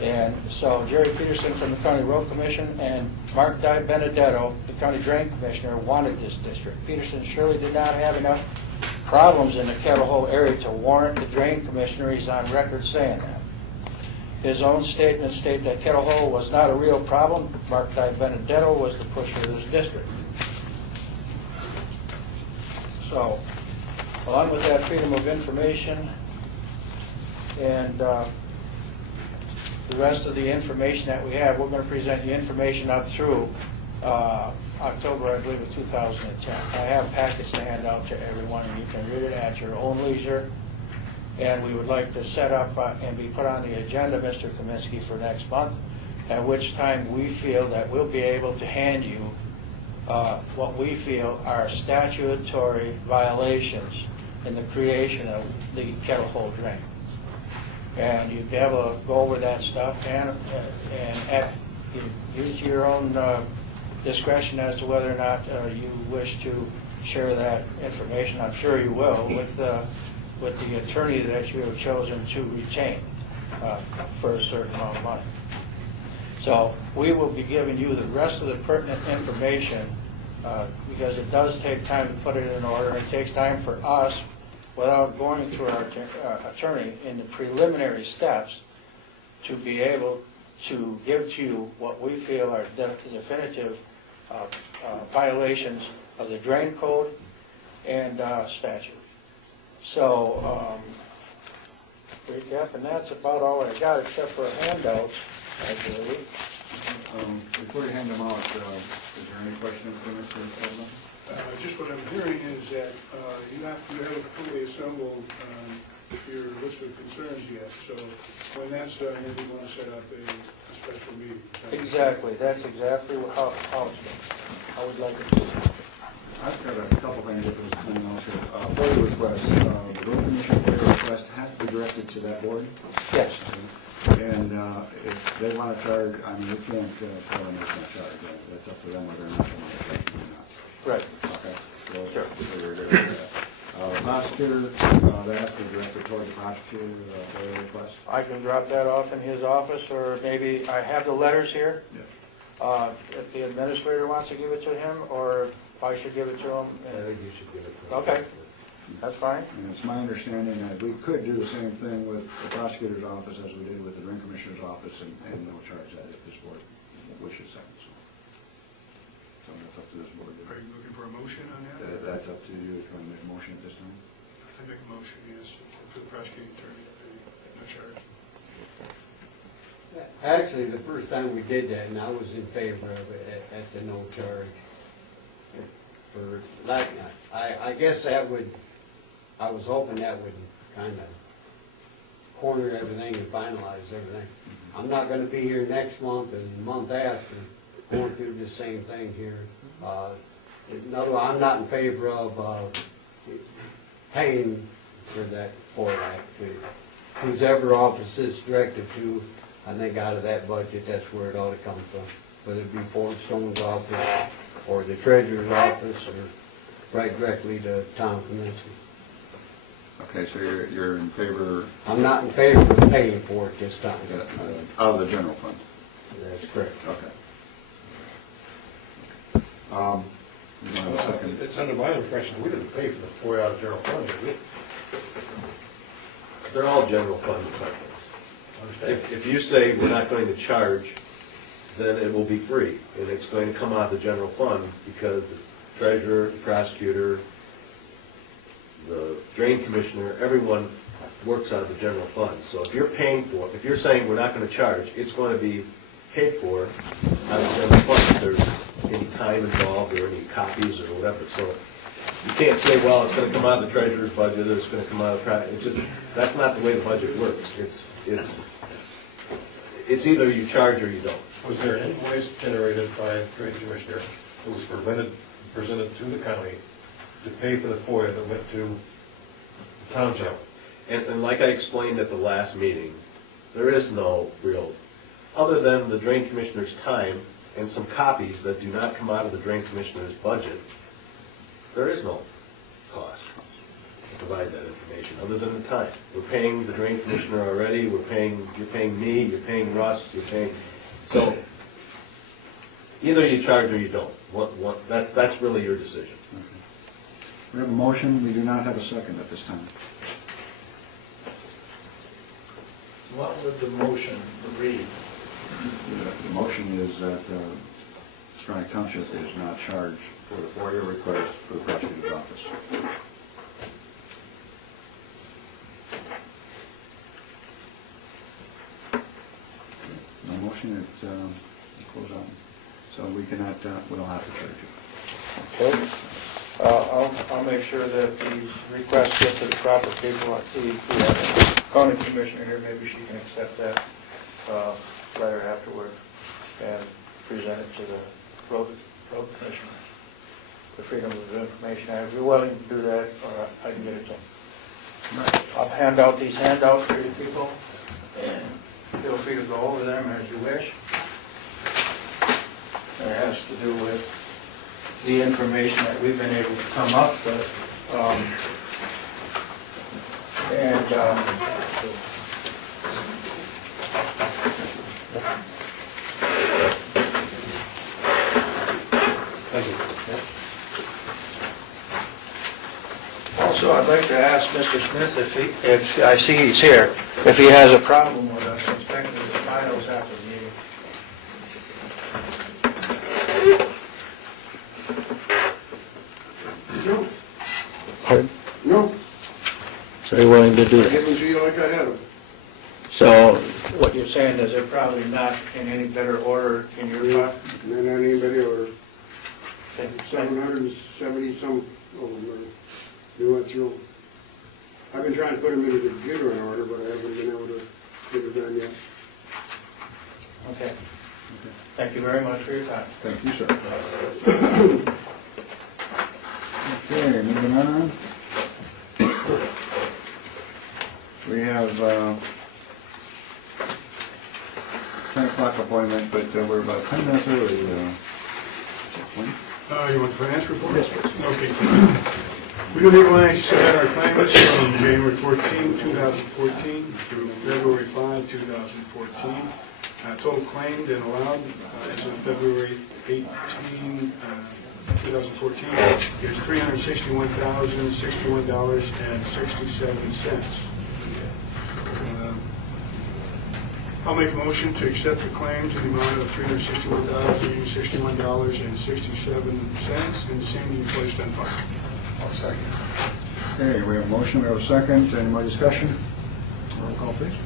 And so Jerry Peterson from the County Road Commission and Mark Di Benedetto, the County Drain Commissioner, wanted this district. Peterson surely did not have enough problems in the Kettle Hole area to warrant the Drain Commissioner. He's on record saying that. His own statements state that Kettle Hole was not a real problem. Mark Di Benedetto was the pusher of this district. So, along with that freedom of information and the rest of the information that we have, we're going to present the information up through October, I believe, of 2010. I have packets to hand out to everyone, and you can read it at your own leisure. And we would like to set up and be put on the agenda, Mr. Kaminsky, for next month, at which time we feel that we'll be able to hand you what we feel are statutory violations in the creation of the Kettle Hole drain. And you'd be able to go over that stuff and use your own discretion as to whether or not you wish to share that information. I'm sure you will with the attorney that you have chosen to retain for a certain amount of money. So we will be giving you the rest of the pertinent information because it does take time to put it in order. It takes time for us, without going through our attorney in the preliminary steps, to be able to give to you what we feel are definitive violations of the drain code and statute. So, recap, and that's about all I got except for handouts, I believe. Before you hand them out, is there any questions for Mr. President? Just what I'm hearing is that you have to have a fully assembled your list of concerns yet. So when that's done, then we want to set up a special meeting. Exactly. That's exactly how it's been. I would like to do it. I've got a couple things that was coming out here. FOIA request, the road commission FOIA request has to be directed to that board. Yes. And if they want to charge, I mean, we can't tell them they're going to charge. That's up to them whether or not they want to charge them or not. Right. Okay. So, Sure. so we're good with that. Prosecutor, they asked the director toward the prosecutor FOIA request. I can drop that off in his office, or maybe I have the letters here. Yeah. If the administrator wants to give it to him, or if I should give it to him. I think you should give it to him. Okay. That's fine. And it's my understanding that we could do the same thing with the prosecutor's office as we did with the drain commissioner's office and no charge that if this board wishes that. So that's up to this board. Are you looking for a motion on that? That's up to you if you want to make a motion at this time. I make a motion, yes, for the prosecuting attorney, no charge. Actually, the first time we did that, and I was in favor of it at the no charge. For that, I guess that would, I was hoping that would kind of corner everything and finalize everything. I'm not gonna be here next month and the month after going through the same thing here. No, I'm not in favor of paying for that, whoever office is directed to. I think out of that budget, that's where it ought to come from, whether it be Ford Stone's office or the treasurer's office or right directly to Tom Kaminsky. Okay, so you're in favor I'm not in favor of paying for it this time. out of the general fund? That's correct. Okay. You want a second? It's under my impression, we didn't pay for the FOIA out of general fund, did we? They're all general fund departments. Understand? If you say we're not going to charge, then it will be free, and it's going to come out of the general fund because the treasurer, the prosecutor, the drain commissioner, everyone works out of the general fund. So if you're paying for it, if you're saying we're not going to charge, it's going to be paid for out of the general fund if there's any time involved or any copies or whatever. So you can't say, well, it's going to come out of the treasurer's budget, or it's going to come out of the, it's just, that's not the way the budget works. It's either you charge or you don't. Was there an invoice generated by the drain commissioner that was presented to the county to pay for the FOIA that went to the town jail? And like I explained at the last meeting, there is no real, other than the drain commissioner's time and some copies that do not come out of the drain commissioner's budget, there is no cost to provide that information, other than the time. We're paying the drain commissioner already, you're paying me, you're paying Russ, you're paying, so either you charge or you don't. That's really your decision. Okay. We have a motion, we do not have a second at this time. What would the motion read? The motion is that Stronach Township is not charged for the FOIA request for the prosecutor's office. No motion, it goes on. So we cannot, we don't have to charge you. Okay. I'll make sure that these requests get to the proper people. I see we have a county commissioner here, maybe she can accept that letter afterward and present it to the road commissioner. The Freedom of Information Act. If you're willing to do that, or I can get it to them. I'll hand out these handouts for you people, and feel free to go over them as you wish. It has to do with the information that we've been able to come up with. Thank you. Also, I'd like to ask Mr. Smith if I see he's here, if he has a problem with us inspecting the files after the meeting. No, Pardon? no, So you're willing to do I that? give them to you like I had them. So what you're saying is they're probably not in any better order in your file? They're not anybody order. Okay. 770 some of them we went through. I've been trying to put them into the computer in order, but I haven't been able to get it done yet. Okay. Thank you very much for your time. Thank you, sir. Okay, moving on. We have 10 o'clock appointment, but we're about 10 minutes early. You want the finance report? Yes, please. Okay. We do hereby submit our claimants from January 14, 2014 through February 5, 2014. Total claimed and allowed as of February 18, 2014 is $361,061.67. I'll make a motion to accept the claims in the amount of $361,061.67 and the same to be placed on file. I'll second. Okay, we have a motion, we have a second. Any more discussion? Roll call, please.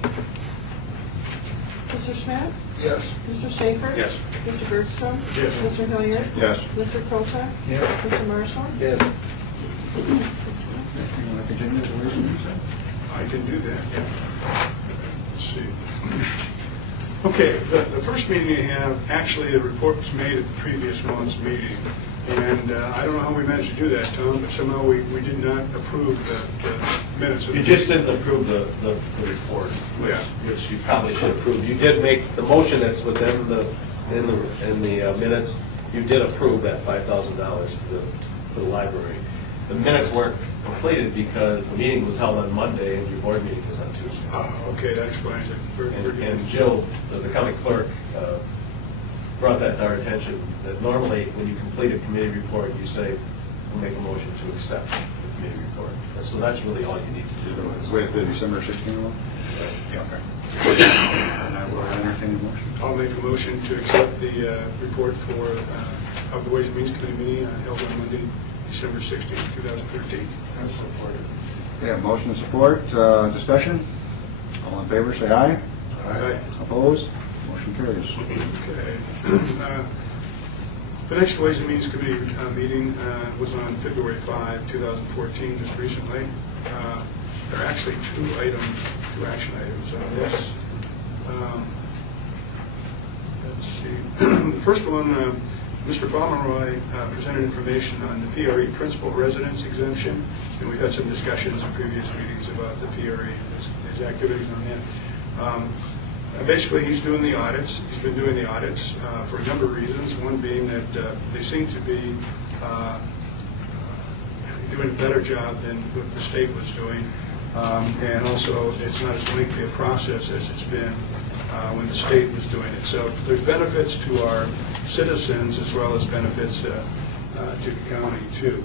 Mr. Schmidt? Yes. Mr. Schaefer? Yes. Mr. Bergstrom? Yes. Mr. Hilliard? Yes. Mr. Kolchak? Yes. Mr. Marshall? Yes. You want to continue the ways and means then? I can do that, yeah. Let's see. Okay, the first meeting you have, actually, the report was made at the previous month's meeting. And I don't know how we managed to do that, Tom, but somehow we did not approve the minutes. Of You the just didn't approve the report, Yeah. which you probably should approve. You did make, the motion that's within in the minutes, you did approve that $5,000 to the library. The minutes weren't completed because the meeting was held on Monday and your board meeting was on Tuesday. Oh, okay, that explains it. Very good. And Jill, the county clerk, brought that to our attention, that normally when you complete a committee report, you say, we'll make a motion to accept the committee report. And so that's really all you need to do. With the December 16th one? Yeah. Okay. And I will entertain a motion. I'll make a motion to accept the report of the Ways and Means Committee meeting held on Monday, December 16, 2013. I support it. Okay, a motion and support, discussion. All in favor, say aye. Aye. Opposed? Motion carries. Okay. The next Ways and Means Committee meeting was on February 5, 2014, just recently. There are actually two action items on this. Let's see. The first one, Mr. Pomeroy presented information on the PRE principal residence exemption, and we've had some discussions in previous meetings about the PRE and his activities on that. Basically, he's doing the audits. He's been doing the audits for a number of reasons, one being that they seem to be doing a better job than what the state was doing, and also it's not as lengthy a process as it's been when the state was doing it. So there's benefits to our citizens as well as benefits to the county, too.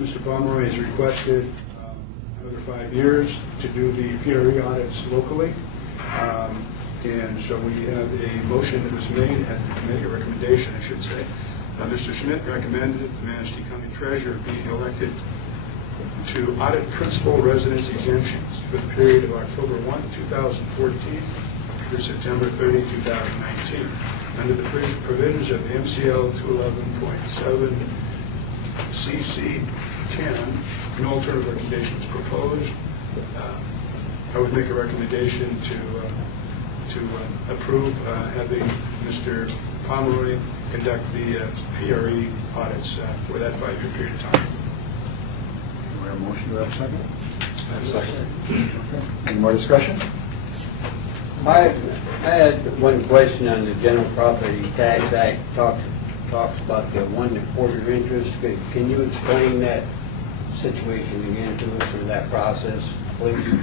Mr. Pomeroy has requested another 5 years to do the PRE audits locally. And so we have a motion that was made at the committee, a recommendation, I should say. Mr. Schmidt recommended that the Manistee County Treasurer be elected to audit principal residence exemptions for the period of October 1, 2014 through September 30, 2019. Under the provisions of the MCL 211.7 CC 10, an alternative recommendation is proposed. I would make a recommendation to approve having Mr. Pomeroy conduct the PRE audits for that 5-year period of time. Do we have a motion, do we have a second? Second. Okay. Any more discussion? I had one question on the General Property Tax Act, talks about the 1 1/4 interest. Can you explain that situation again to us, or that process, please?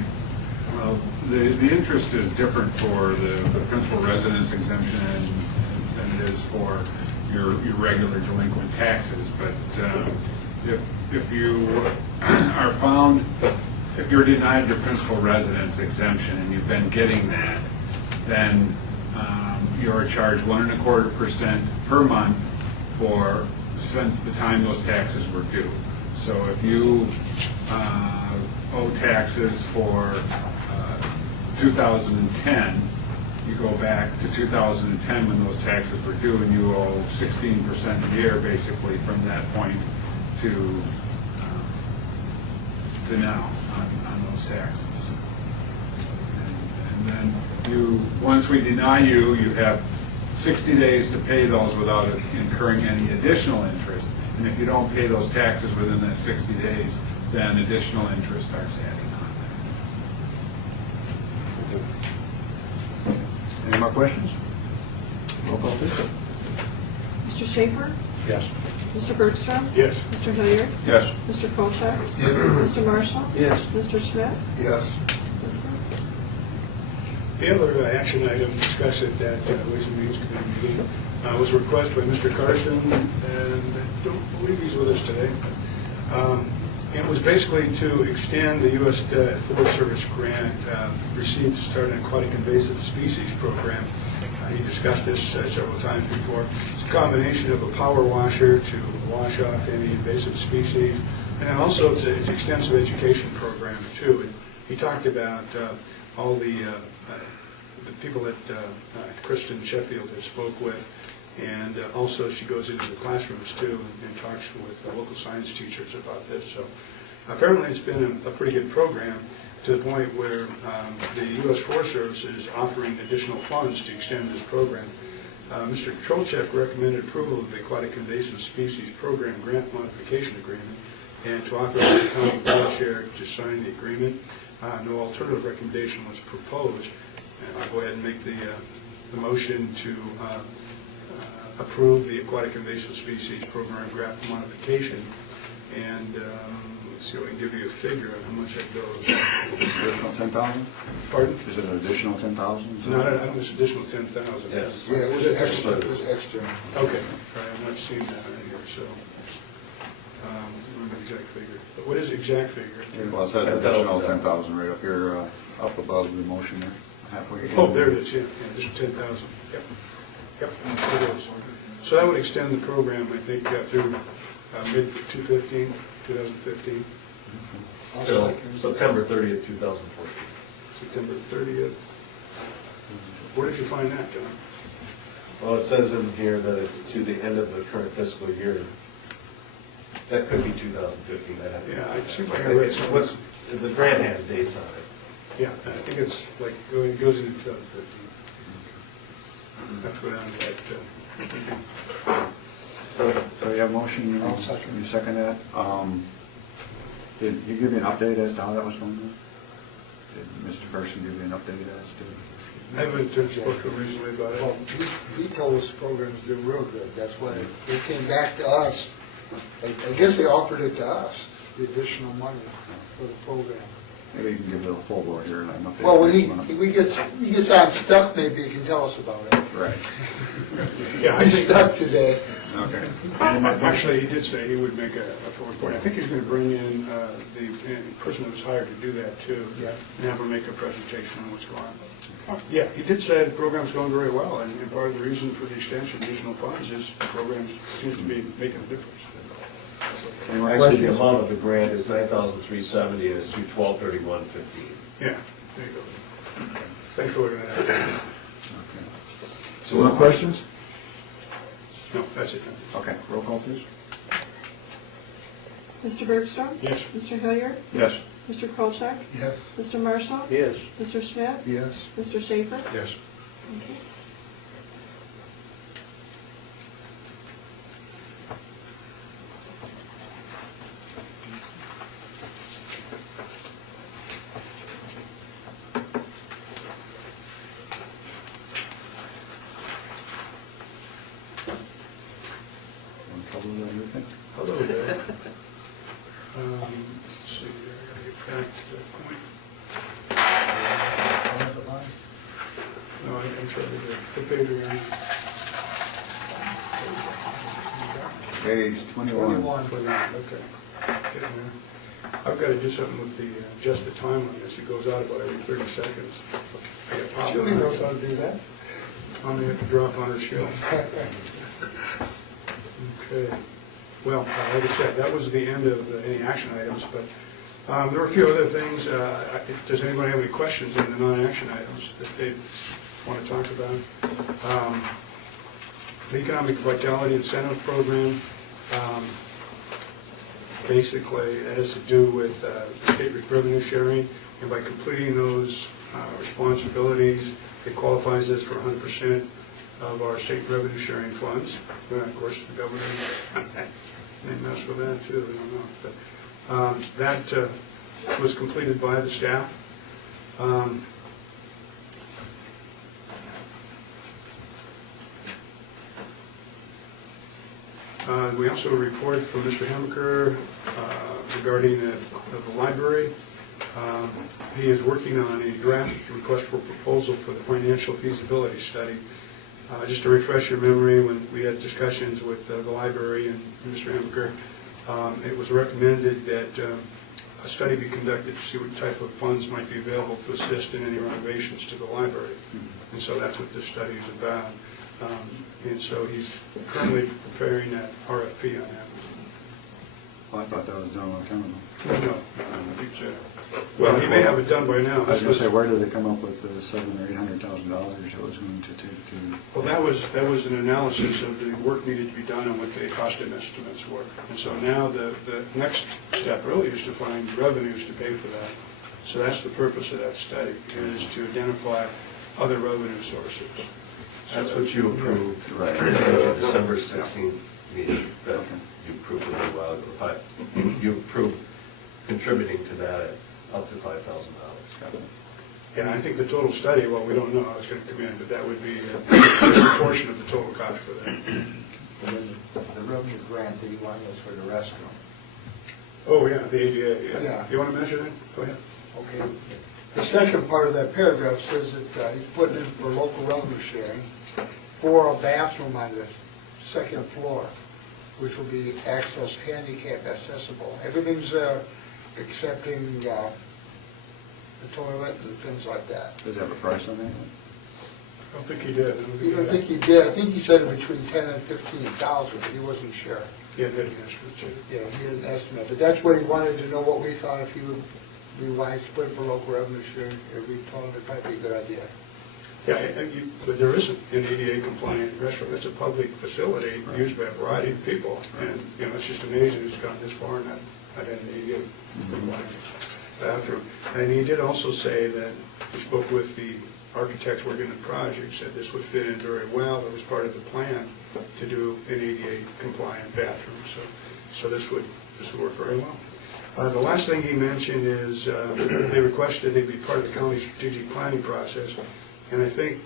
Well, the interest is different for the principal residence exemption than it is for your regular delinquent taxes. But if you are found, if you're denied your principal residence exemption and you've been getting that, then you're charged 1 1/4% per month since the time those taxes were due. So if you owe taxes for 2010, you go back to 2010 when those taxes were due, and you owe 16% a year basically from that point to now on those taxes. And then once we deny you, you have 60 days to pay those without incurring any additional interest. And if you don't pay those taxes within that 60 days, then additional interest starts adding on. Any more questions? Roll call, please. Mr. Schaefer? Yes. Mr. Bergstrom? Yes. Mr. Hilliard? Yes. Mr. Kolchak? Yes. Mr. Marshall? Yes. Mr. Schmidt? Yes. The other action item discussed at that Ways and Means Committee meeting was a request by Mr. Carson, and I don't believe he's with us today. It was basically to extend the U.S. Forest Service grant received to start an aquatic invasive species program. He discussed this several times before. It's a combination of a power washer to wash off any invasive species, and then also it's an extensive education program too. And he talked about all the people that Kristen Sheffield has spoke with, and also she goes into the classrooms too and talks with local science teachers about this. So apparently it's been a pretty good program, to the point where the U.S. Forest Service is offering additional funds to extend this program. Mr. Trolchek recommended approval of the Aquatic Invasive Species Program Grant Modification Agreement, and to authorize the county board chair to sign the agreement. No alternative recommendation was proposed, and I'll go ahead and make the motion to approve the Aquatic Invasive Species Program Grant Modification. And let's see if I can give you a figure on how much that goes. Additional 10,000? Pardon? Is it an additional 10,000? No, I don't know, it's additional 10,000. Yes. Yeah, it was extra, it was extra. Okay, all right, I'm not seeing that in here, so, I don't know the exact figure. But what is the exact figure? Well, it says additional 10,000 right up here, up above the motion there, halfway. Oh, there it is, yeah, just 10,000, yep. Yep, it is. So that would extend the program, I think, through mid-2015. Till September 30th, 2014. September 30th. Where did you find that, John? Well, it says in here that it's to the end of the current fiscal year. That could be 2015. I'd have to. Yeah, it seems like I read something. The grant has dates on it. Yeah, I think it's like, it goes into 2015. I have to go down to that. So you have a motion? I'll second. You second that? Did he give you an update as to how that was going on? Did Mr. Carson give you an update as to? I haven't spoken recently about it. Well, he told us the program's doing real good. That's why they came back to us. I guess they offered it to us, the additional money for the program. Maybe you can give the full board here and I'm update. Well, when he gets unstuck, maybe he can tell us about it. Right. Yeah, I He's think, stuck today. Okay. actually, he did say he would make a full report. I think he's going to bring in the person that was hired to do that too, Yeah. and have her make a presentation on what's going on. Yeah, he did say the program's going very well, and part of the reason for the extension, additional funds, is the program seems to be making a difference. Any more Actually, the questions? amount of the grant is $9,370, and it's through 12/31/15. Yeah, there you go. Thanks for looking at that. Okay. So no questions? No, that's it. Okay, roll call please. Mr. Bergstrom? Yes. Mr. Hilliard? Yes. Mr. Krolchek? Yes. Mr. Marshall? Yes. Mr. Smith? Yes. Mr. Schaefer? Yes. Thank you. Trouble with everything? Hello there. Let's see, I gotta get back to that point. No, I'm sure they did. What page are you on? Page 21. 21. Okay. Getting there. I've got to do something with the, adjust the time on this. It goes out about every 30 seconds. I got pop Julie knows how to do that. I'm gonna have to drop on her scale. Okay. Well, like I said, that was the end of any action items, but there were a few other things. Does anybody have any questions on the non-action items that they want to talk about? The Economic Vitality Incentive Program, basically, it has to do with state revenue sharing, and by completing those responsibilities, it qualifies us for 100% of our state revenue sharing funds. Of course, the government may mess with that too, I don't know. But that was completed by the staff. We also have a report from Mr. Hammaker regarding the library. He is working on a draft request for proposal for the financial feasibility study. Just to refresh your memory, when we had discussions with the library and Mr. Hammaker, it was recommended that a study be conducted to see what type of funds might be available to assist in any renovations to the library. And so that's what this study is about. And so he's currently preparing that RFP on that. Well, I thought that was done a long time ago. No, well, he may have it done by now. I was gonna say, where did they come up with the $700,000 or $800,000 it was going to take to? Well, that was an analysis of the work needed to be done and what the cost estimates were. And so now the next step really is to find revenues to pay for that. So that's the purpose of that study, is to identify other revenue sources. That's what you approved, Right. at the December 16th meeting, that you approved a little while ago. You approved contributing to that up to $5,000. Yeah, I think the total study, well, we don't know how it's going to come in, but that would be a portion of the total cost for that. And then the revenue grant that you wanted was for the restroom. Oh, yeah, the ADA, yeah. Yeah. You want to mention that? Go ahead. Okay. The second part of that paragraph says that he's putting in for local revenue sharing for a bathroom on the second floor, which will be handicap accessible. Everything's excepting the toilet and things like that. Does it have a price on that? I don't think he did. I don't think he did. I think he said between 10 and 15,000, but he wasn't sure. He had an estimate, too. Yeah, he had an estimate, but that's what he wanted to know, what we thought if he would be wise to put in for local revenue sharing. We told him it might be a good idea. Yeah, but there isn't an ADA compliant restaurant. It's a public facility used by a variety of people. And, you know, it's just amazing it's gotten this far and not had an ADA compliant bathroom. And he did also say that he spoke with the architects working on the project, said this would fit in very well. It was part of the plan to do an ADA compliant bathroom. So this would work very well. The last thing he mentioned is they requested they be part of the county's strategic planning process. And I think,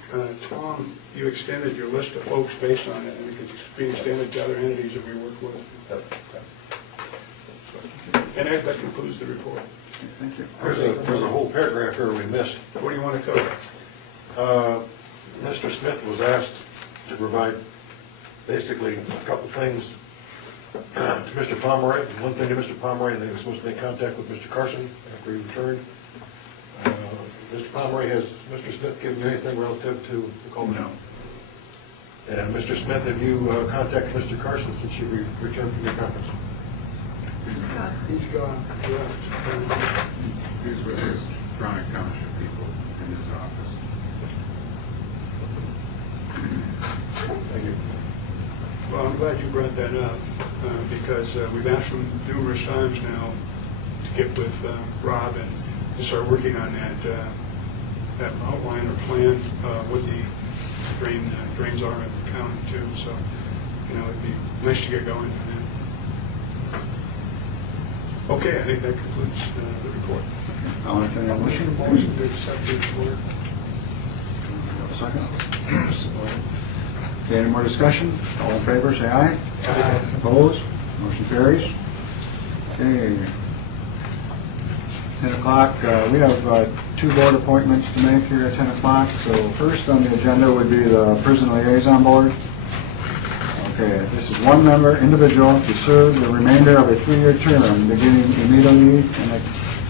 Tom, you extended your list of folks based on it, and it could be extended to other entities that we work with. And that concludes the report. Thank you. There's a whole paragraph here we missed. What do you want to cover? Mr. Smith was asked to provide basically a couple things to Mr. Pomeroy. One thing to Mr. Pomeroy, they were supposed to make contact with Mr. Carson after he returned. Mr. Pomeroy, has Mr. Smith given you anything relative to the culvert? No. And Mr. Smith, have you contacted Mr. Carson since you returned from your conference? He's gone. He's with his chronic township people in his office. Thank you. Well, I'm glad you brought that up, because we've asked him numerous times now to get with Rob and start working on that outline or plan what the drains are in the county too. So, you know, it'd be nice to get going on that. Okay, I think that concludes the report. I'll entertain a motion. Motion to accept the report. Second. Okay, any more discussion? All in favor, say aye. Aye. Opposed? Motion carries. Okay. 10 o'clock, we have two board appointments to make here at 10 o'clock. So first on the agenda would be the prison liaison board. Okay, this is one member, individual, to serve the remainder of a 3-year term beginning immediately and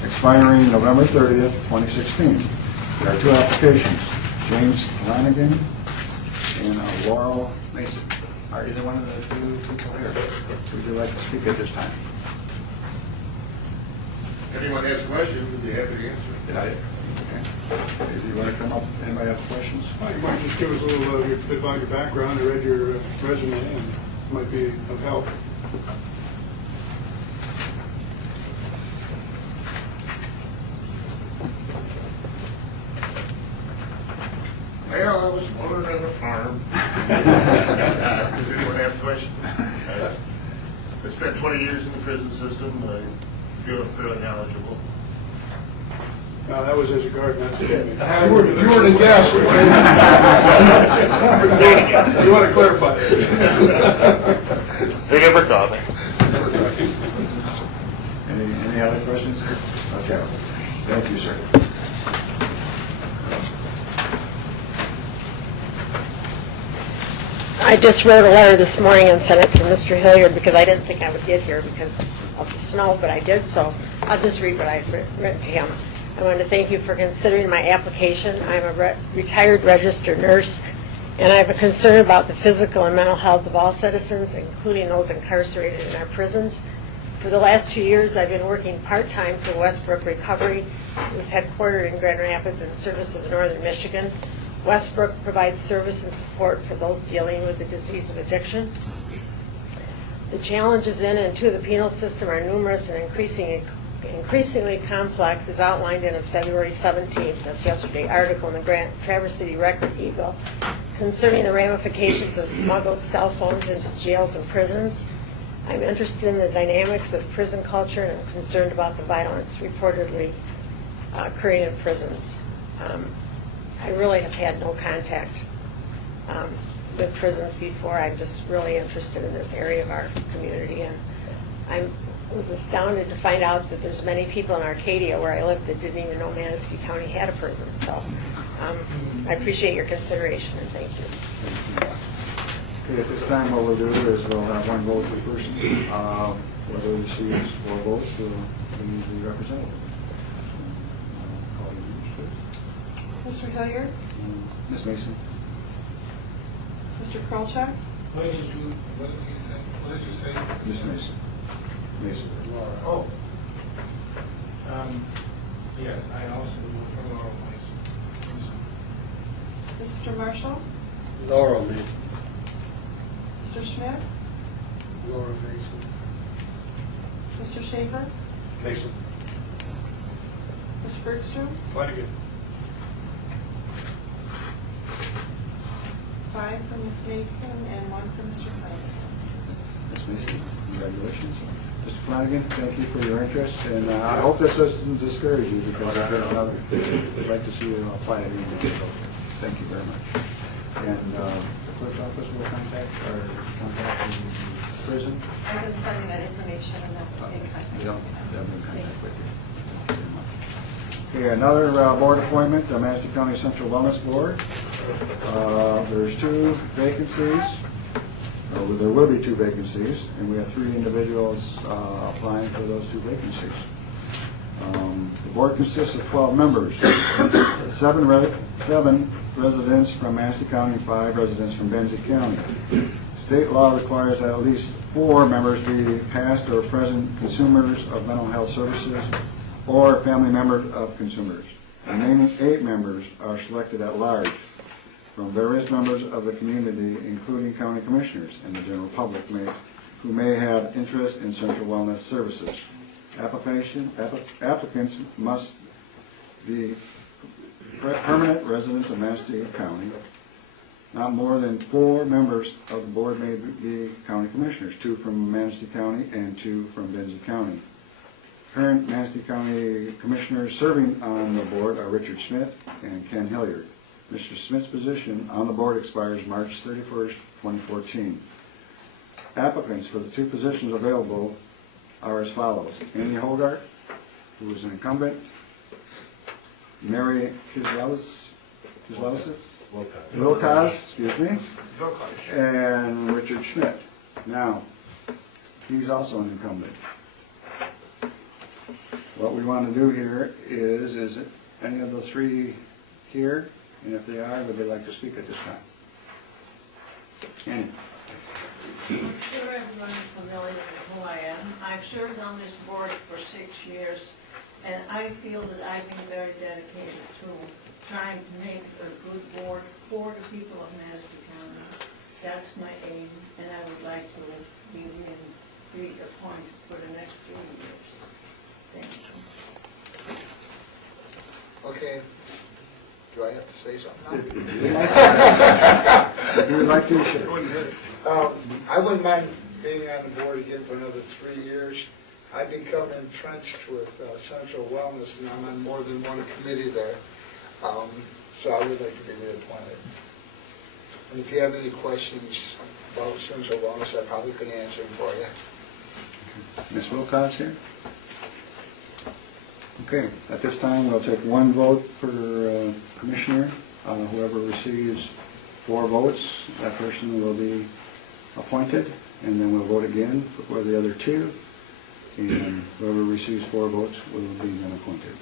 expiring November 30th, 2016. There are two applications, James Flanagan and Laurel Mason. Are either one of the two people here? Would you like to speak at this time? If anyone has questions, we'd be happy to answer. Okay. If you want to come up, anybody have questions? Well, you might just give us a little bit about your background. I read your resume and it might be of help. Well, I was born on a farm. Does anyone have a question? I spent 20 years in the prison system. I feel I'm fairly knowledgeable. No, that was as a guard, not today. You were the guest. You want to clarify that? They never caught me. Any other questions? Okay. Thank you, sir. I just wrote a letter this morning and sent it to Mr. Hilliard because I didn't think I would get here because of the snow, but I did, so I'll just read what I've written to him. I want to thank you for considering my application. I'm a retired registered nurse, and I have a concern about the physical and mental health of all citizens, including those incarcerated in our prisons. For the last 2 years, I've been working part-time for Westbrook Recovery, who's headquartered in Grand Rapids and services northern Michigan. Westbrook provides service and support for those dealing with the disease of addiction. The challenges in and to the penal system are numerous and increasingly complex, as outlined in a February 17th, that's yesterday, article in the Traverse City Record-Eagle concerning the ramifications of smuggled cell phones into jails and prisons. I'm interested in the dynamics of prison culture, and I'm concerned about the violence reportedly occurring in prisons. I really have had no contact with prisons before. I'm just really interested in this area of our community, and I was astounded to find out that there's many people in Arcadia, where I live, that didn't even know Manistee County had a prison. So I appreciate your consideration, and thank you. Okay, at this time, what we'll do is we'll have one vote per person. Whoever receives 4 votes will be the representative. Call your names, please. Mr. Hilliard? Ms. Mason? Mr. Krolchak? What did you say? What did you say? Ms. Mason. Mason. Oh. Yes, I also move for Laurel Mason. Mr. Marshall? Laurel Mason. Mr. Schmidt? Laura Mason. Mr. Schaefer? Mason. Mr. Bergstrom? Flanagan. 5 for Ms. Mason and 1 for Mr. Flanagan. Ms. Mason, congratulations. Mr. Flanagan, thank you for your interest, and I hope this doesn't discourage you, because I've got another, I'd like to see you apply it in the book. Thank you very much. And the clerk's office will contact the prison. I've been sending that information and that's in contact. They'll be in contact with you. Thank you very much. Okay, another board appointment, the Manistee County Central Wellness Board. There's 2 vacancies. There will be 2 vacancies, and we have 3 individuals applying for those 2 vacancies. The board consists of 12 members, 7 residents from Manistee County and 5 residents from Benzie County. State law requires that at least 4 members be past or present consumers of mental health services or family members of consumers. The remaining 8 members are selected at large from various members of the community, including county commissioners and the general public who may have interest in central wellness services. Applicants must be permanent residents of Manistee County. Not more than 4 members of the board may be county commissioners, 2 from Manistee County and 2 from Benzie County. Current Manistee County commissioners serving on the board are Richard Schmidt and Ken Hilliard. Mr. Smith's position on the board expires March 31st, 2014. Applicants for the 2 positions available are as follows: Andy Hogart, who is an incumbent, Mary Wilkaz, and Richard Schmidt. Now, he's also an incumbent. What we want to do here is any of the 3 here? And if they are, would they like to speak at this time? Annie? I'm sure everyone is familiar with who I am. I've served on this board for 6 years, and I feel that I've been very dedicated to trying to make a good board for the people of Manistee County. That's my aim, and I would like to be reappointed for the next 3 years. Thank you. Okay. Do I have to say something now? If you would like to, sure. I wouldn't mind being on the board again for another 3 years. I've become entrenched with Central Wellness, and I'm on more than one committee there. So I would like to be reappointed. And if you have any questions about Central Wellness, I probably could answer them for you. Ms. Wilcox here? Okay, at this time, we'll take 1 vote per commissioner. Whoever receives 4 votes, that person will be appointed, and then we'll vote again for the other 2, and whoever receives 4 votes will be then appointed.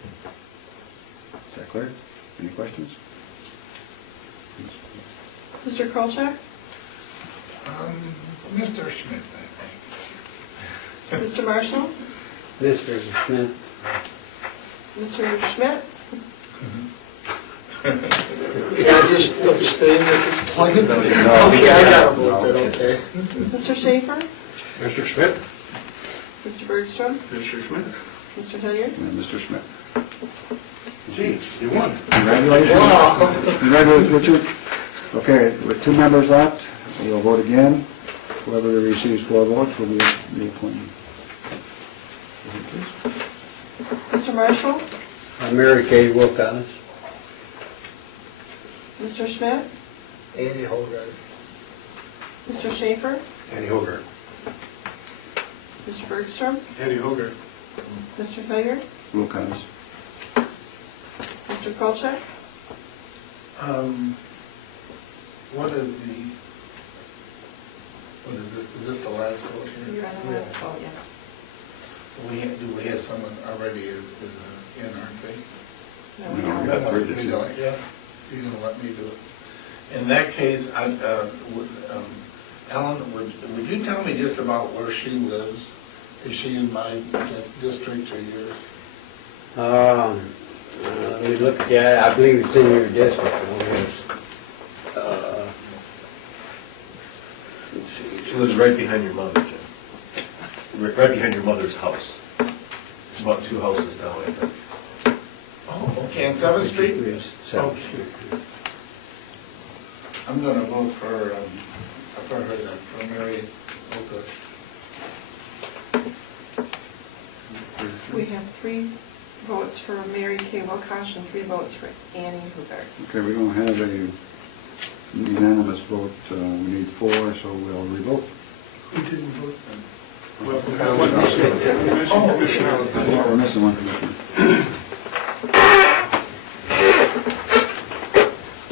Is that clear? Any questions? Mr. Kolchak? Mr. Schmidt, I think. Mr. Marshall? Mr. Smith? Mr. Schmidt? Can I just abstain at this point? Okay, I got a vote then, okay. Mr. Schaefer? Mr. Schmidt? Mr. Bergstrom? Mr. Schmidt? Mr. Hilliard? And Mr. Schmidt. Geez, you won. Congratulations. Wow. Congratulations, Richard. Okay, with 2 members left, we'll vote again. Whoever receives 4 votes will be appointed. Mr. Marshall? Mary Kay Wilcox. Mr. Schmidt? Andy Hogarth. Mr. Schaefer? Andy Hogarth. Mr. Bergstrom? Eddie Hogarth. Mr. Hilliard? Wilcox. Mr. Kolchak? What is this the last vote here? You're on the last vote, yes. Do we have someone already is in, aren't they? No, we No, don't. we got 3 to We 2. don't, yeah? You're gonna let me do it. In that case, Ellen, would you tell me just about where she lives? Is she in my district or yours? Let me look at it. I believe it's in your district. Let's see. She lives right behind your mother, Jim. Right behind your mother's house. It's about 2 houses down, I think. Oh, okay, on 7th Street? Yes, 7th Okay. Street. I'm gonna vote for her then, for Mary Okosh. We have 3 votes for Mary Kay Wilcox and 3 votes for Annie Hogarth. Okay, we don't have a unanimous vote. We need 4, so we'll revote. Who didn't vote then? Well, one commissioner. We're missing 1 commissioner.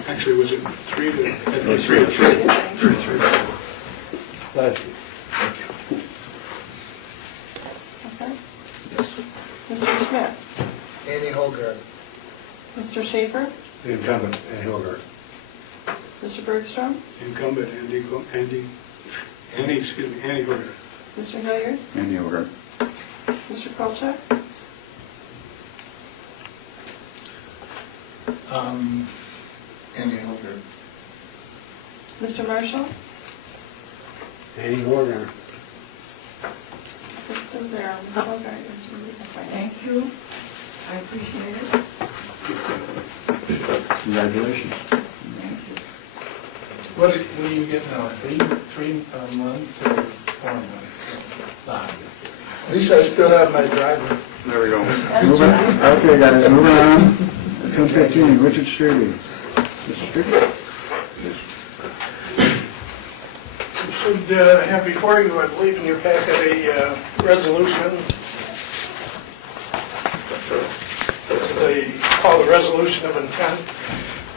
Actually, was it 3 to? No, 3 to 3. Bless you. What's that? Mr. Schmidt? Andy Hogarth. Mr. Schaefer? The incumbent, Andy Hogarth. Mr. Bergstrom? Incumbent Andy Hogarth. Mr. Hilliard? Andy Hogarth. Mr. Kolchak? Andy Hogarth. Mr. Marshall? Annie Hogarth. 6 to 0. Ms. Hogarth is really appointed. Thank you. I appreciate it. Congratulations. Thank you. What do you get now, 3 months or 4 months? At least I still have my driver. There we go. Okay, guys, moving on. 10:15, Richard Strebe. Mr. Strebe? You should have before you, I believe in your packet, a resolution. This is called a resolution of intent.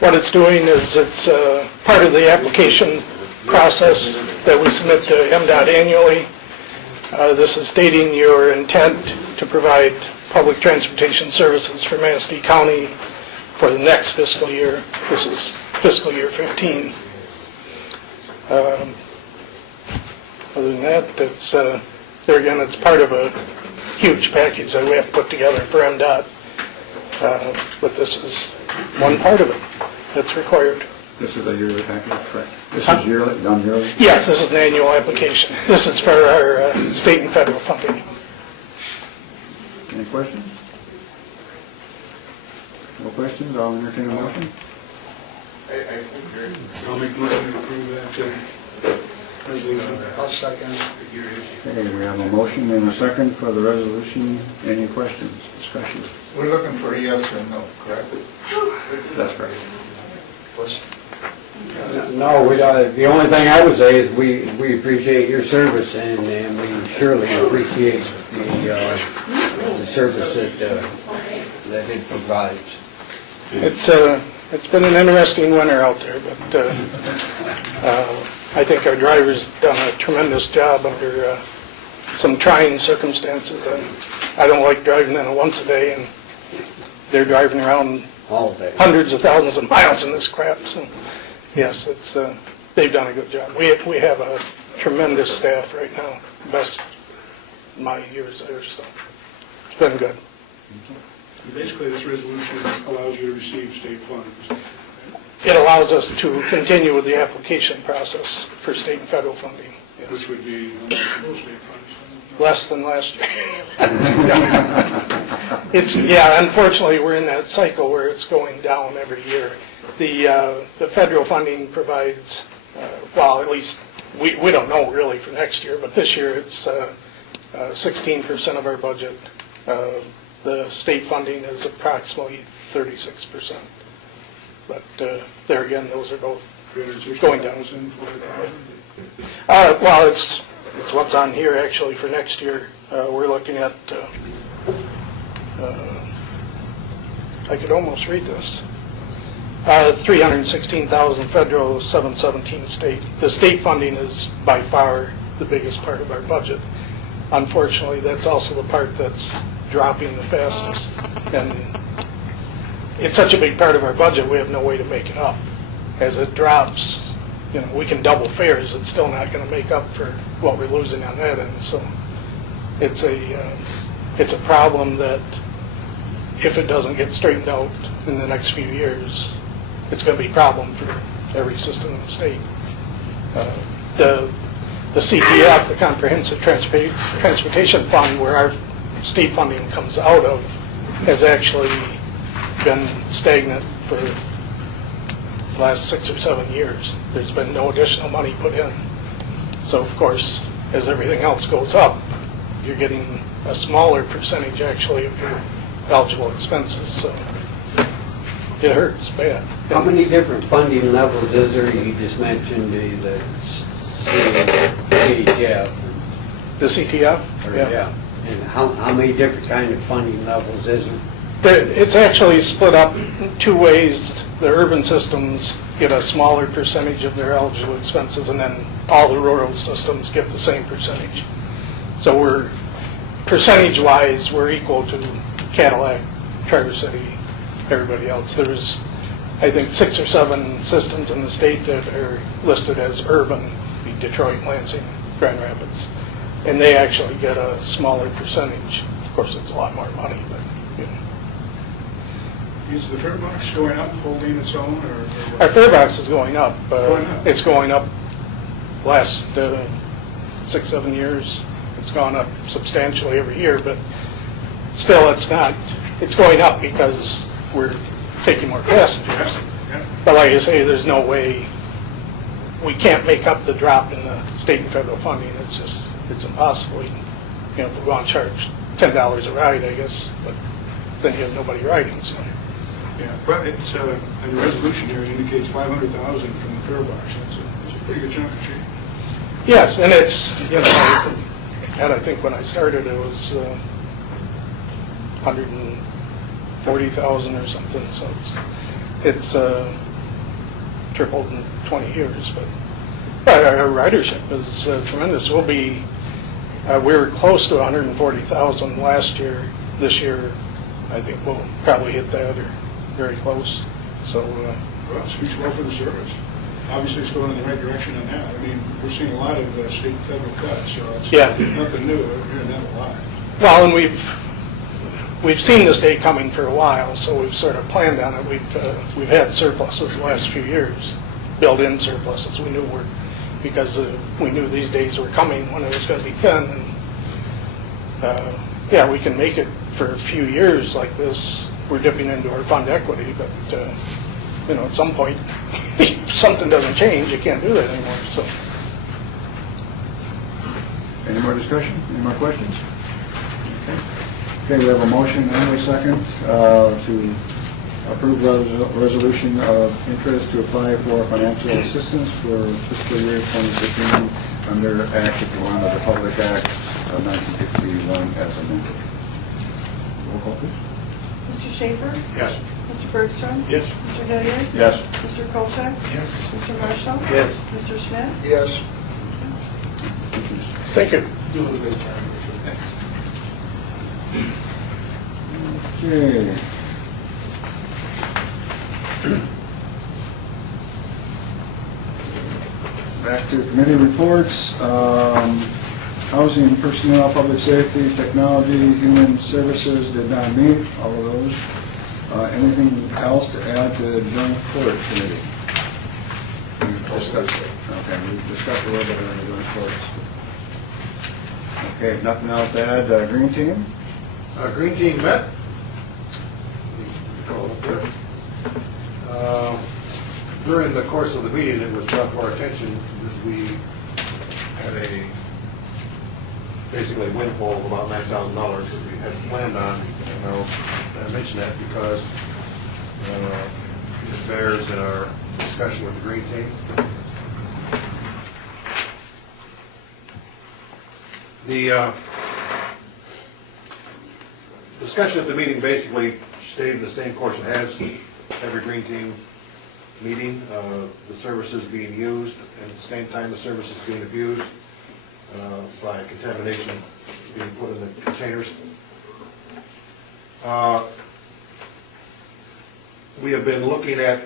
What it's doing is it's part of the application process that we submit to MDOT annually. This is stating your intent to provide public transportation services for Manistee County for the next fiscal year. This is fiscal year 15. Other than that, it's, there again, it's part of a huge package that we have to put together for MDOT. But this is one part of it that's required. This is a yearly package, correct? This is yearly, done yearly? Yes, this is an annual application. This is for our state and federal funding. Any questions? No questions, I'll entertain a motion. I'll make a motion to approve that resolution. I'll second. Okay, we have a motion and a second for the resolution. Any questions, discussion? We're looking for a yes or no, correct? That's correct. No, the only thing I would say is we appreciate your service and we surely appreciate the service that it provides. It's It's been an interesting winter out there, but I think our driver's done a tremendous job under some trying circumstances. I don't like driving in it once a day, and they're driving around all day, hundreds of thousands of miles in this crap. So, yes, it's they've done a good job. We have a tremendous staff right now, best in my years there. So it's been good. Basically, this resolution allows you to receive state funds. It allows us to continue with the application process for state and federal funding. Yes. Which would be most state funds. Less than last year. Unfortunately, we're in that cycle where it's going down every year. The federal funding provides, at least we don't know really for next year, but this year it's 16% of our budget. The state funding is approximately 36%. But there again, those are both going down. It's what's on here actually for next year. We're looking at, I could almost read this. 316,000 federal, 717 state. The state funding is by far the biggest part of our budget. Unfortunately, that's also the part that's dropping the fastest. And it's such a big part of our budget, we have no way to make it up. As it drops, we can double fares, it's still not going to make up for what we're losing on that end. So it's a problem that if it doesn't get straightened out in the next few years, it's going to be a problem for every system in the state. The CTF, the Comprehensive Transportation Fund, where our state funding comes out of, has actually been stagnant for the last 6 or 7 years. There's been no additional money put in. So of course, as everything else goes up, you're getting a smaller percentage actually of your eligible expenses. So it hurts bad. How many different funding levels is there? You just mentioned the CHF. The CTF? Yeah. And how many different kind of funding levels is there? It's actually split up two ways. The urban systems get a smaller percentage of their eligible expenses, and then all the rural systems get the same percentage. So we're, percentage-wise, we're equal to Cadillac, Traverse City, everybody else. There's, I think, 6 or 7 systems in the state that are listed as urban, Detroit, Lansing, Grand Rapids. And they actually get a smaller percentage. Of course, it's a lot more money, but Is the fare box going up, holding its own, or our fare box is going up. Going up? It's going up last 6-7 years. It's gone up substantially every year, but still it's going up because we're taking more passengers. Yeah. But like I say, there's no way, we can't make up the drop in the state and federal funding. It's impossible. If we're going to charge $10 a ride, I guess, but then you have nobody riding, so. Yeah, but it's, and the resolution here indicates 500,000 from the fare box. That's a pretty good chunk of change. Yes, and it's, I think when I started it was 140,000 or something, so it's tripled in 20 years, but our ridership is tremendous. We were close to 140,000 last year. This year, I think we'll probably hit that or very close. So, Well, it speaks well for the service. Obviously, it's going in the right direction on that. I mean, we're seeing a lot of state and federal cuts, so it's nothing new. We're hearing that a lot. well, and we've seen this day coming for a while, so we've sort of planned on it. We've had surpluses the last few years, built-in surpluses. We knew because we knew these days were coming when it was going to be thin. And we can make it for a few years like this. We're dipping into our fund equity, but at some point, if something doesn't change, you can't do that anymore. So, Any more discussion? Any more questions? Okay, we have a motion and a second to approve resolution of interest to apply for financial assistance for fiscal year 2015 under Act of the Public Act of 1951 as amended. Roll call, please. Mr. Schaefer? Yes. Mr. Bergstrom? Yes. Mr. Hilliard? Yes. Mr. Kolchak? Yes. Mr. Marshall? Yes. Mr. Schmidt? Yes. Thank you. Okay. Back to committee reports. Housing, personnel, public safety, technology, human services did not meet, all of those. Anything else to add to the joint court committee? We've discussed it. Okay, we've discussed a little bit on the joint courts. Okay, nothing else to add. Green team? Green Team met. Call it up there. During the course of the meeting, it was brought to our attention that we had basically a windfall of about $9,000 that we had planned on. And I mention that because it bears in our discussion with the Green Team. The discussion at the meeting basically stayed in the same course it has every Green Team meeting. The services being used, and at the same time the services being abused by contamination being put in the containers. We have been looking at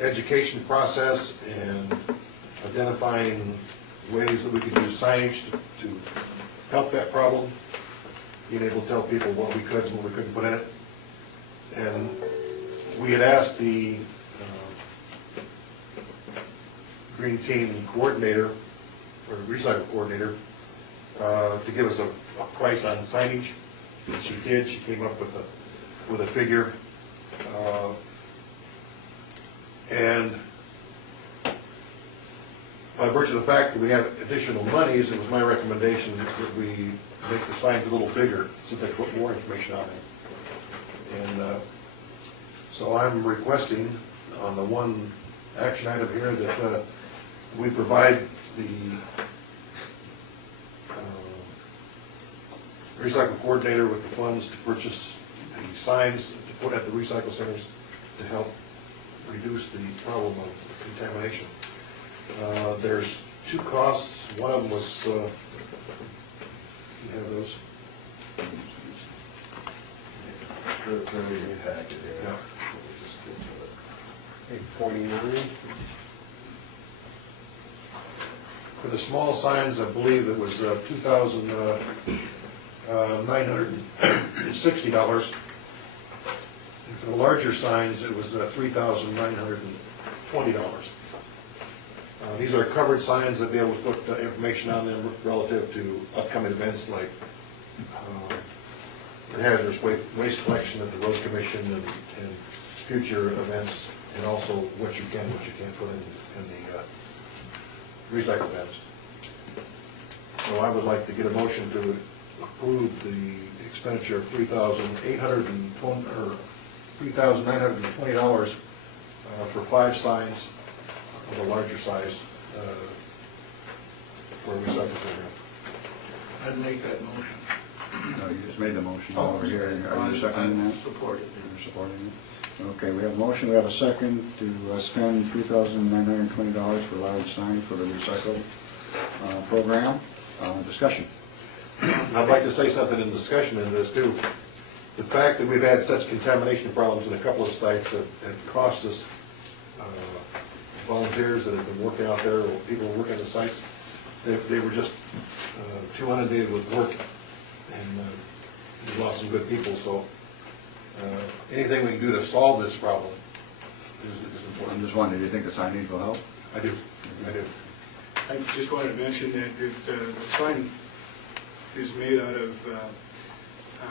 education process and identifying ways that we could use signage to help that problem, being able to tell people what we could and what we couldn't put in it. And we had asked the Green Team coordinator, or recycle coordinator, to give us a price on signage. And she did. She came up with a figure. And by virtue of the fact that we have additional monies, it was my recommendation that we make the signs a little bigger so they put more information on them. And so I'm requesting on the one action item here that we provide the recycle coordinator with the funds to purchase the signs to put at the recycle centers to help reduce the problem of contamination. There's two costs. One of them was, you have those? Yeah. Page 49. For the small signs, I believe it was $2,960. And for the larger signs, it was $3,920. These are covered signs that be able to put information on them relative to upcoming events like the hazardous waste collection at the road commission and future events, and also what you can and what you can't put in the recycle bins. So I would like to get a motion to approve the expenditure of $3,920 for 5 signs of a larger size for a recycle program. I'd make that motion. No, you just made the motion over here. Are you seconding that? Support it. You're supporting it? Okay, we have a motion, we have a second to spend $3,920 for large signs for the recycle program. Discussion. I'd like to say something in discussion in this too. The fact that we've had such contamination problems in a couple of sites have cost us volunteers that have been working out there, or people working on the sites. They were just too inundated with work, and we lost some good people. So anything we can do to solve this problem is important. I'm just wondering, do you think the signage will help? I do. I just wanted to mention that the sign is made out of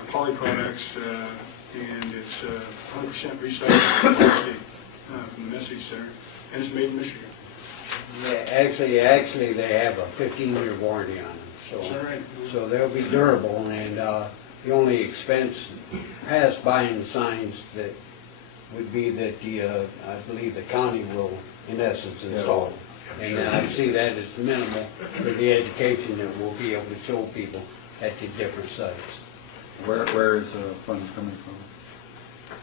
poly products, and it's 100% recycled plastic from the Message Center, and it's made in Michigan. Yeah, actually, they have a 15-year warranty on them, so Is that right? so they'll be durable. And the only expense past buying the signs that would be that I believe the county will, in essence, install them. And I see that as minimal for the education that we'll be able to show people at the different sites. Where is the funds coming from?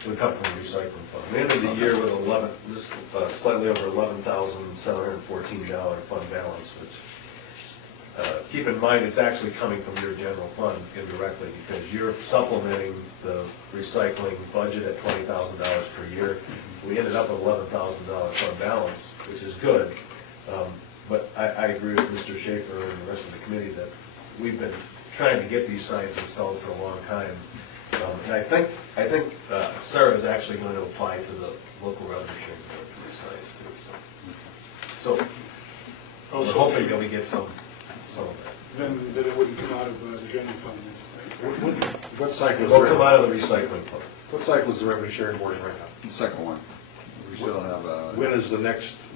would come from the recycling fund. We ended the year with slightly over $11,714 fund balance, which, keep in mind, it's actually coming from your general fund indirectly, because you're supplementing the recycling budget at $20,000 per year. We ended up with $11,000 fund balance, which is good. But I agree with Mr. Schaefer and the rest of the committee that we've been trying to get these signs installed for a long time. And I think Sarah is actually going to apply to the local revenue sharing board for these signs too. So we're hoping that we get some of that. Then it wouldn't come out of the general fund, right? What cycle is It will come out of the recycling fund. What cycle is the revenue sharing board in right now? The second one. We still have, When is the next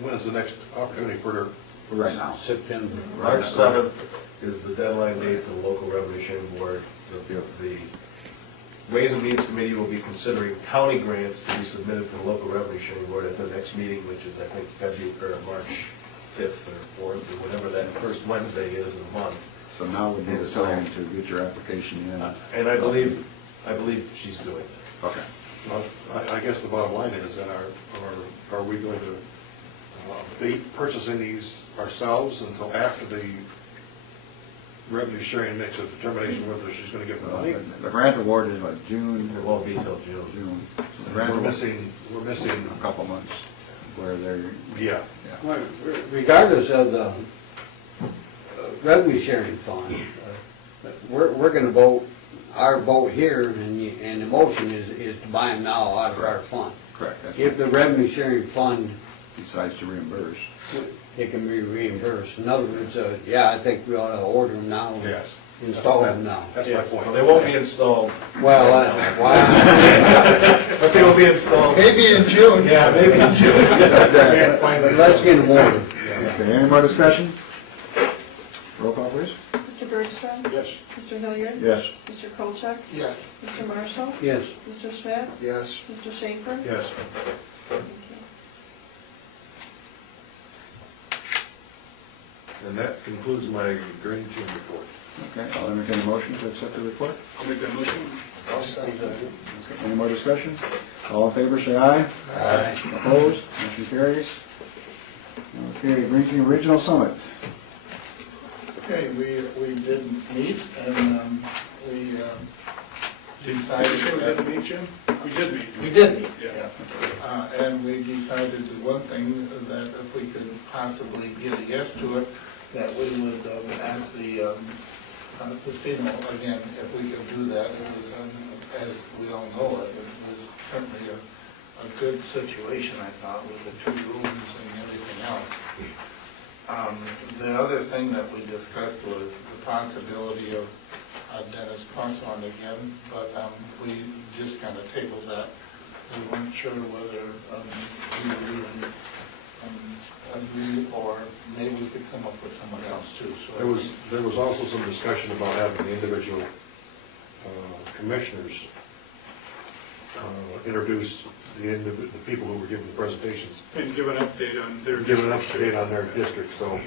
opportunity for right now. September. March 7th is the deadline date for the local revenue sharing board. The Ways and Means Committee will be considering county grants to be submitted to the local revenue sharing board at their next meeting, which is, I think, March 5th or 4th, or whatever that first Wednesday is in the month. So now would be the time to get your application in. And I believe she's doing it. Okay. Well, I guess the bottom line is, that are we going to be purchasing these ourselves until after the revenue sharing makes a determination whether she's going to give the money? The grant award is like June. It won't be until June. So the grant We're award- missing a couple months where they're. Yeah. Well, regardless of the revenue sharing fund, we're gonna vote, our vote here, and the motion is to buy them now out of our fund. Correct. That's If the revenue sharing fund, decides to reimburse. it can be reimbursed. In other words, yeah, I think we ought to order them now. and Yes. Install them now. That's my point. Well, they won't be installed. Well, why? But they will be installed. Maybe in June. Yeah, maybe in June. Let's get them ordered. Okay, any more discussion? Roll call, please. Mr. Bergstrom? Yes. Mr. Hilliard? Yes. Mr. Kolchak? Yes. Mr. Marshall? Yes. Mr. Schmidt? Yes. Mr. Schaefer? Yes. Thank you. And that concludes my drainage team report. Okay, I'll entertain a motion to accept the report. I'll make that motion. I'll second that. Okay, any more discussion? All in favor, say aye. Aye. Opposed? Motion carries. Okay, Green Team Regional Summit. Okay, we did meet, and we decided. Sure we didn't meet, Jim? We did meet. We did meet, Yeah. yeah. And we decided the one thing, that if we could possibly get a yes to it, that we would ask the casino, again, if we could do that. It was, as we all know, it was certainly a good situation, I thought, with the 2 rooms and everything else. The other thing that we discussed was the possibility of Dennis Crosson again, but we just kind of tabled that. We weren't sure whether we would even agree, or maybe we could come up with someone else too. So There was also some discussion about having the individual commissioners introduce the people who were giving the presentations. And give an update on their Give an district. update on their district. So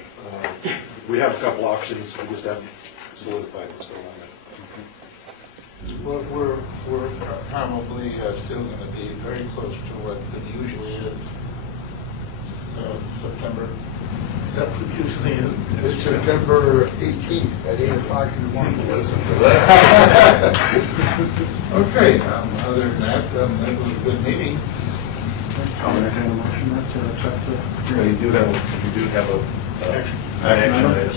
we have a couple options, we just haven't solidified what's going on there. we're probably still going to be very close to what it usually is. September. Is that what it usually is? It's September 18th at 8 o'clock in the morning. Listen to that. Okay, other than that, that was a good meeting. I'll entertain a motion to accept the. You do have a Action. action item.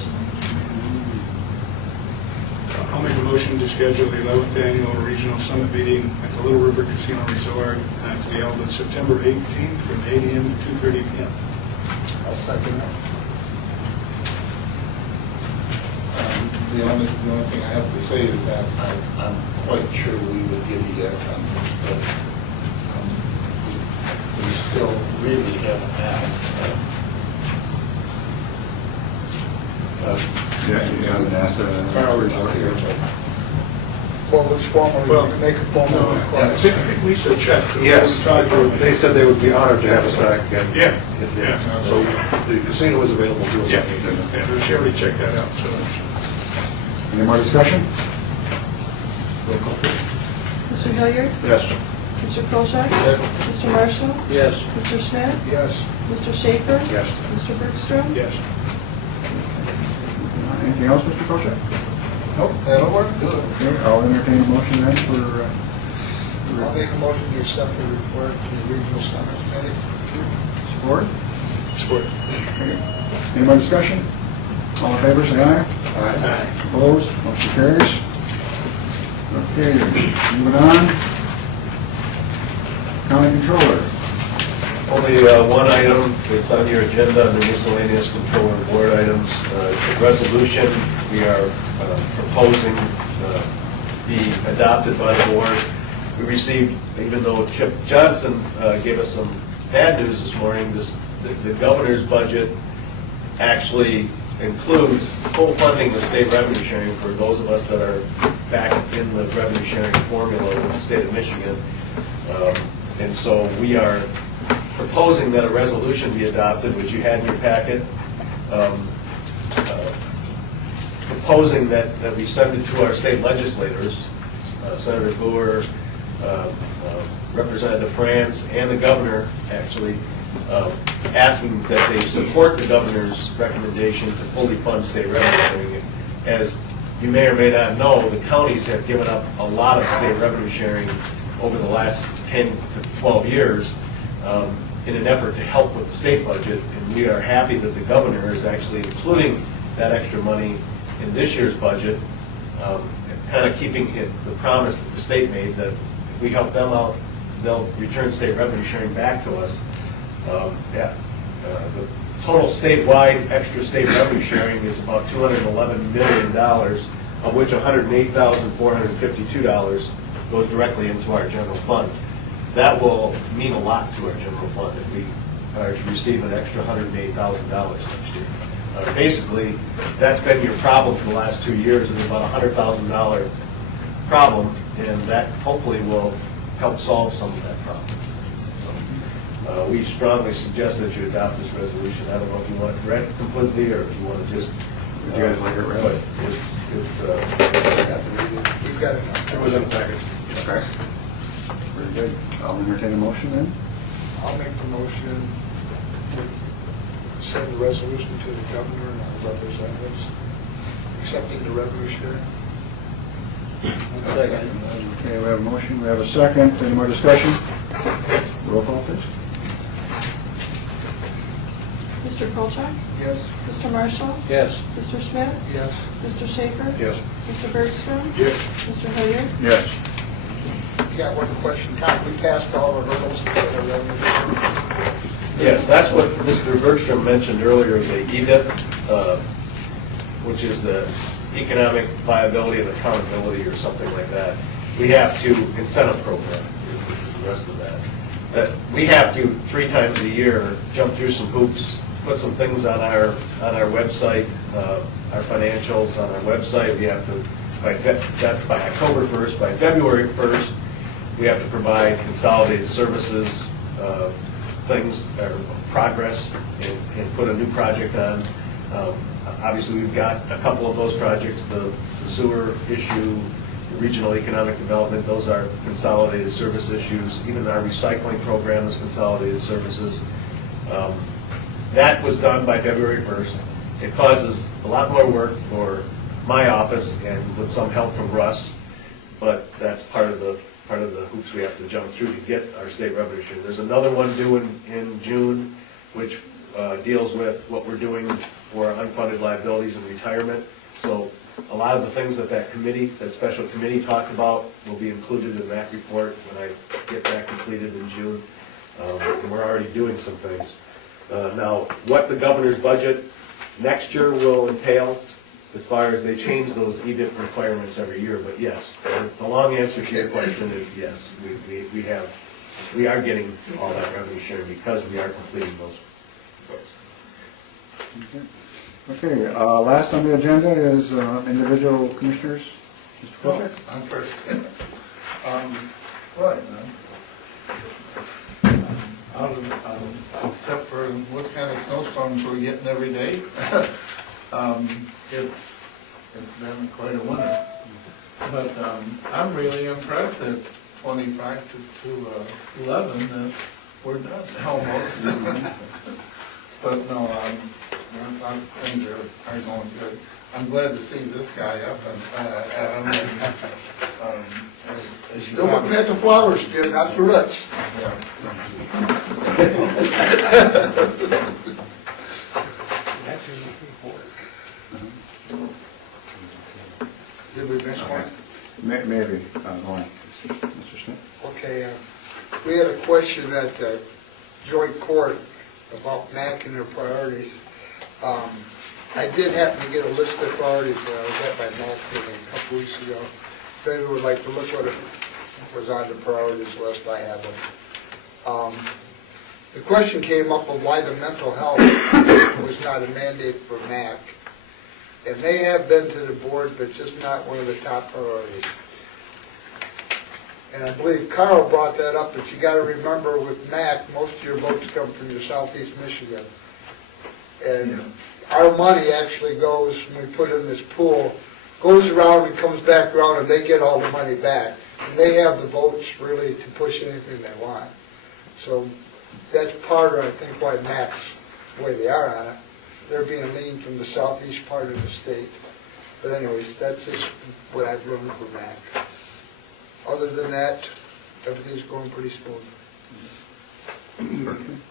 I'll make a motion to schedule the 11th Annual Regional Summit Meeting at the Little River Casino Resort to be held on September 18th from 8 a.m. to 2:30 p.m. I'll second that. The only thing I have to say is that I'm quite sure we would give a yes on this, but we still really haven't asked. Yeah, you haven't asked Carl's not here, but. Well, let's formally make a formal request. I think we should check. Yes, they said they would be honored to have us back. And Yeah. So the casino is available to us. Yeah, she already checked that out, so. Any more discussion? Mr. Hilliard? Yes. Mr. Kolchak? Yes. Mr. Marshall? Yes. Mr. Schmidt? Yes. Mr. Schaefer? Yes. Mr. Bergstrom? Yes. Anything else, Mr. Kolchak? Nope, that'll work. Okay, I'll entertain a motion then for, I'll make a motion to accept the report from the Regional Summit Committee. support. Support. Okay. Any more discussion? All in favor, say aye. Aye. Opposed, motion carries. Okay, moving on. County Controller. Only one item, it's on your agenda, the miscellaneous controller board items. It's a resolution we are proposing be adopted by the board. We received, even though Chip Johnson gave us some bad news this morning, the governor's budget actually includes full funding of state revenue sharing for those of us that are back in the revenue sharing formula with the state of Michigan. And so we are proposing that a resolution be adopted, which you had in your packet, proposing that we send it to our state legislators, Senator Boer, Representative Franz, and the governor, actually, asking that they support the governor's recommendation to fully fund state revenue sharing. As you may or may not know, the counties have given up a lot of state revenue sharing over the last 10 to 12 years in an effort to help with the state budget, and we are happy that the governor is actually including that extra money in this year's budget, kind of keeping the promise that the state made that if we help them out, they'll return state revenue sharing back to us. The total statewide extra state revenue sharing is about $211 million, of which $108,452 goes directly into our general fund. That will mean a lot to our general fund if we are to receive an extra $108,000 next year. Basically, that's been your problem for the last 2 years. It's about a $100,000 problem, and that hopefully will help solve some of that problem. So, we strongly suggest that you adopt this resolution. I don't know if you want to correct it completely or if you want to just. Would you guys like it read? But it's. We've got it. It was in the package. Okay. Very good. I'll entertain a motion then. I'll make the motion to send the resolution to the governor and our representatives, accepting the revenue sharing. Second. Okay, we have a motion, we have a second. Any more discussion? Roll call, please. Mr. Kolchak? Yes. Mr. Marshall? Yes. Mr. Schmidt? Yes. Mr. Schaefer? Yes. Mr. Bergstrom? Yes. Mr. Hilliard? Yes. Got one question. Can't we passed all the hurdles to get a revenue sharing? Yes, that's what Mr. Bergstrom mentioned earlier, the EDIP, which is the Economic Viability and Accountability or something like that. We have to, incentive program is the rest of that. We have to 3 times a year jump through some hoops, put some things on our website, our financials on our website. We have to, that's by October 1st. By February 1st, we have to provide consolidated services, things, or progress, and put a new project on. Obviously, we've got a couple of those projects, the sewer issue, the regional economic development, those are consolidated service issues. Even our recycling program is consolidated services. That was done by February 1st. It causes a lot more work for my office and with some help from Russ, but that's part of the hoops we have to jump through to get our state revenue share. There's another one due in June, which deals with what we're doing for unfunded liabilities and retirement. So a lot of the things that special committee talked about will be included in that report when I get that completed in June. And we're already doing some things. Now, what the governor's budget next year will entail, as far as they change those EDIP requirements every year, but yes, the long answer to your question is yes, we are getting all that revenue sharing because we are completing those. Okay, last on the agenda is individual commissioners. Mr. Kolchak? I'm first. Except for what kind of snowstorms we're getting every day, it's been quite a winter. But I'm really impressed at 25 to 11, we're done almost. But no, things are going good. I'm glad to see this guy up and Adam. As you Still looking at the flowers, Jim, not the roots. Did we miss one? Maybe, go on, Mr. Smith. Okay, we had a question at the joint court about MAC and their priorities. I did happen to get a list of priorities when I was at my MAC meeting a couple weeks ago. If anyone would like to look what it was on the priorities list, I have it. The question came up of why the mental health was not a mandate for MAC. It may have been to the board, but just not one of the top priorities. And I believe Carl brought that up, but you got to remember with MAC, most of your votes come from your southeast Michigan. And our money actually goes, when we put in this pool, goes around and comes back around and they get all the money back. And they have the votes really to push anything they want. So that's part of, I think, why MAC's the way they are on it. They're being leaned from the southeast part of the state. But anyways, that's just what I've learned from MAC. Other than that, everything's going pretty smooth.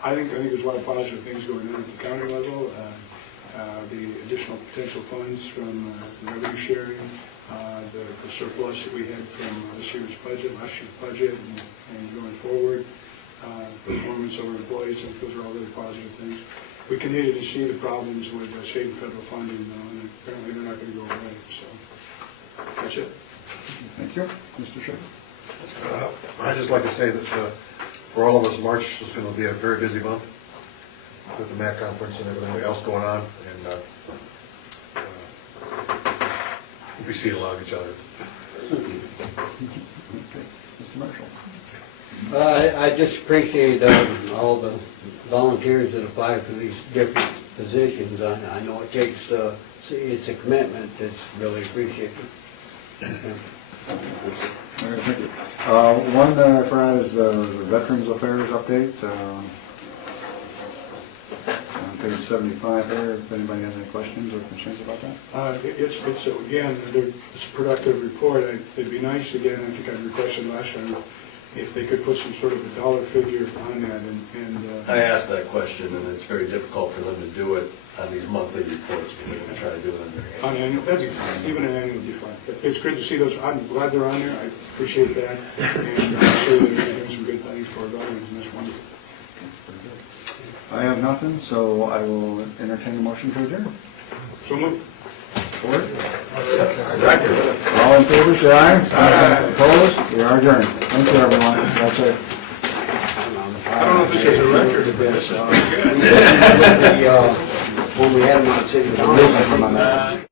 I think there's a lot of positive things going on at the county level. The additional potential funds from revenue sharing, the surplus that we had from this year's budget, last year's budget, and going forward, performance of our employees, I think those are all really positive things. We continue to see the problems with state and federal funding, though, and apparently they're not going to go away. So that's it. Thank you. Mr. Shea. I'd just like to say that for all of us, March is going to be a very busy month with the MAC conference and everything else going on, and we'll be seeing a lot of each other. Mr. Marshall. I just appreciate all the volunteers that apply for these different positions. I know it takes, it's a commitment that's really appreciated. Yeah. All right, thank you. One I forgot is the Veterans Affairs update. On page 75 there, if anybody has any questions or concerns about that? It's again, it's a productive report. It'd be nice, again, I think I requested last time, if they could put some sort of a dollar figure on that. And I asked that question, and it's very difficult for them to do it on these monthly reports, but they're going to try to do it on annual, that'd be fine. Even an annual would be fine. But it's great to see those. I'm glad they're on there. I appreciate that. And I'm sure they're doing some good things for our veterans, and that's wonderful. I have nothing, so I will entertain a motion to adjourn. So moved. All in favor, say aye. Aye. Opposed? We are adjourned. Thank you, everyone. That's it. I don't know if this is a record of this. When we had them on city council.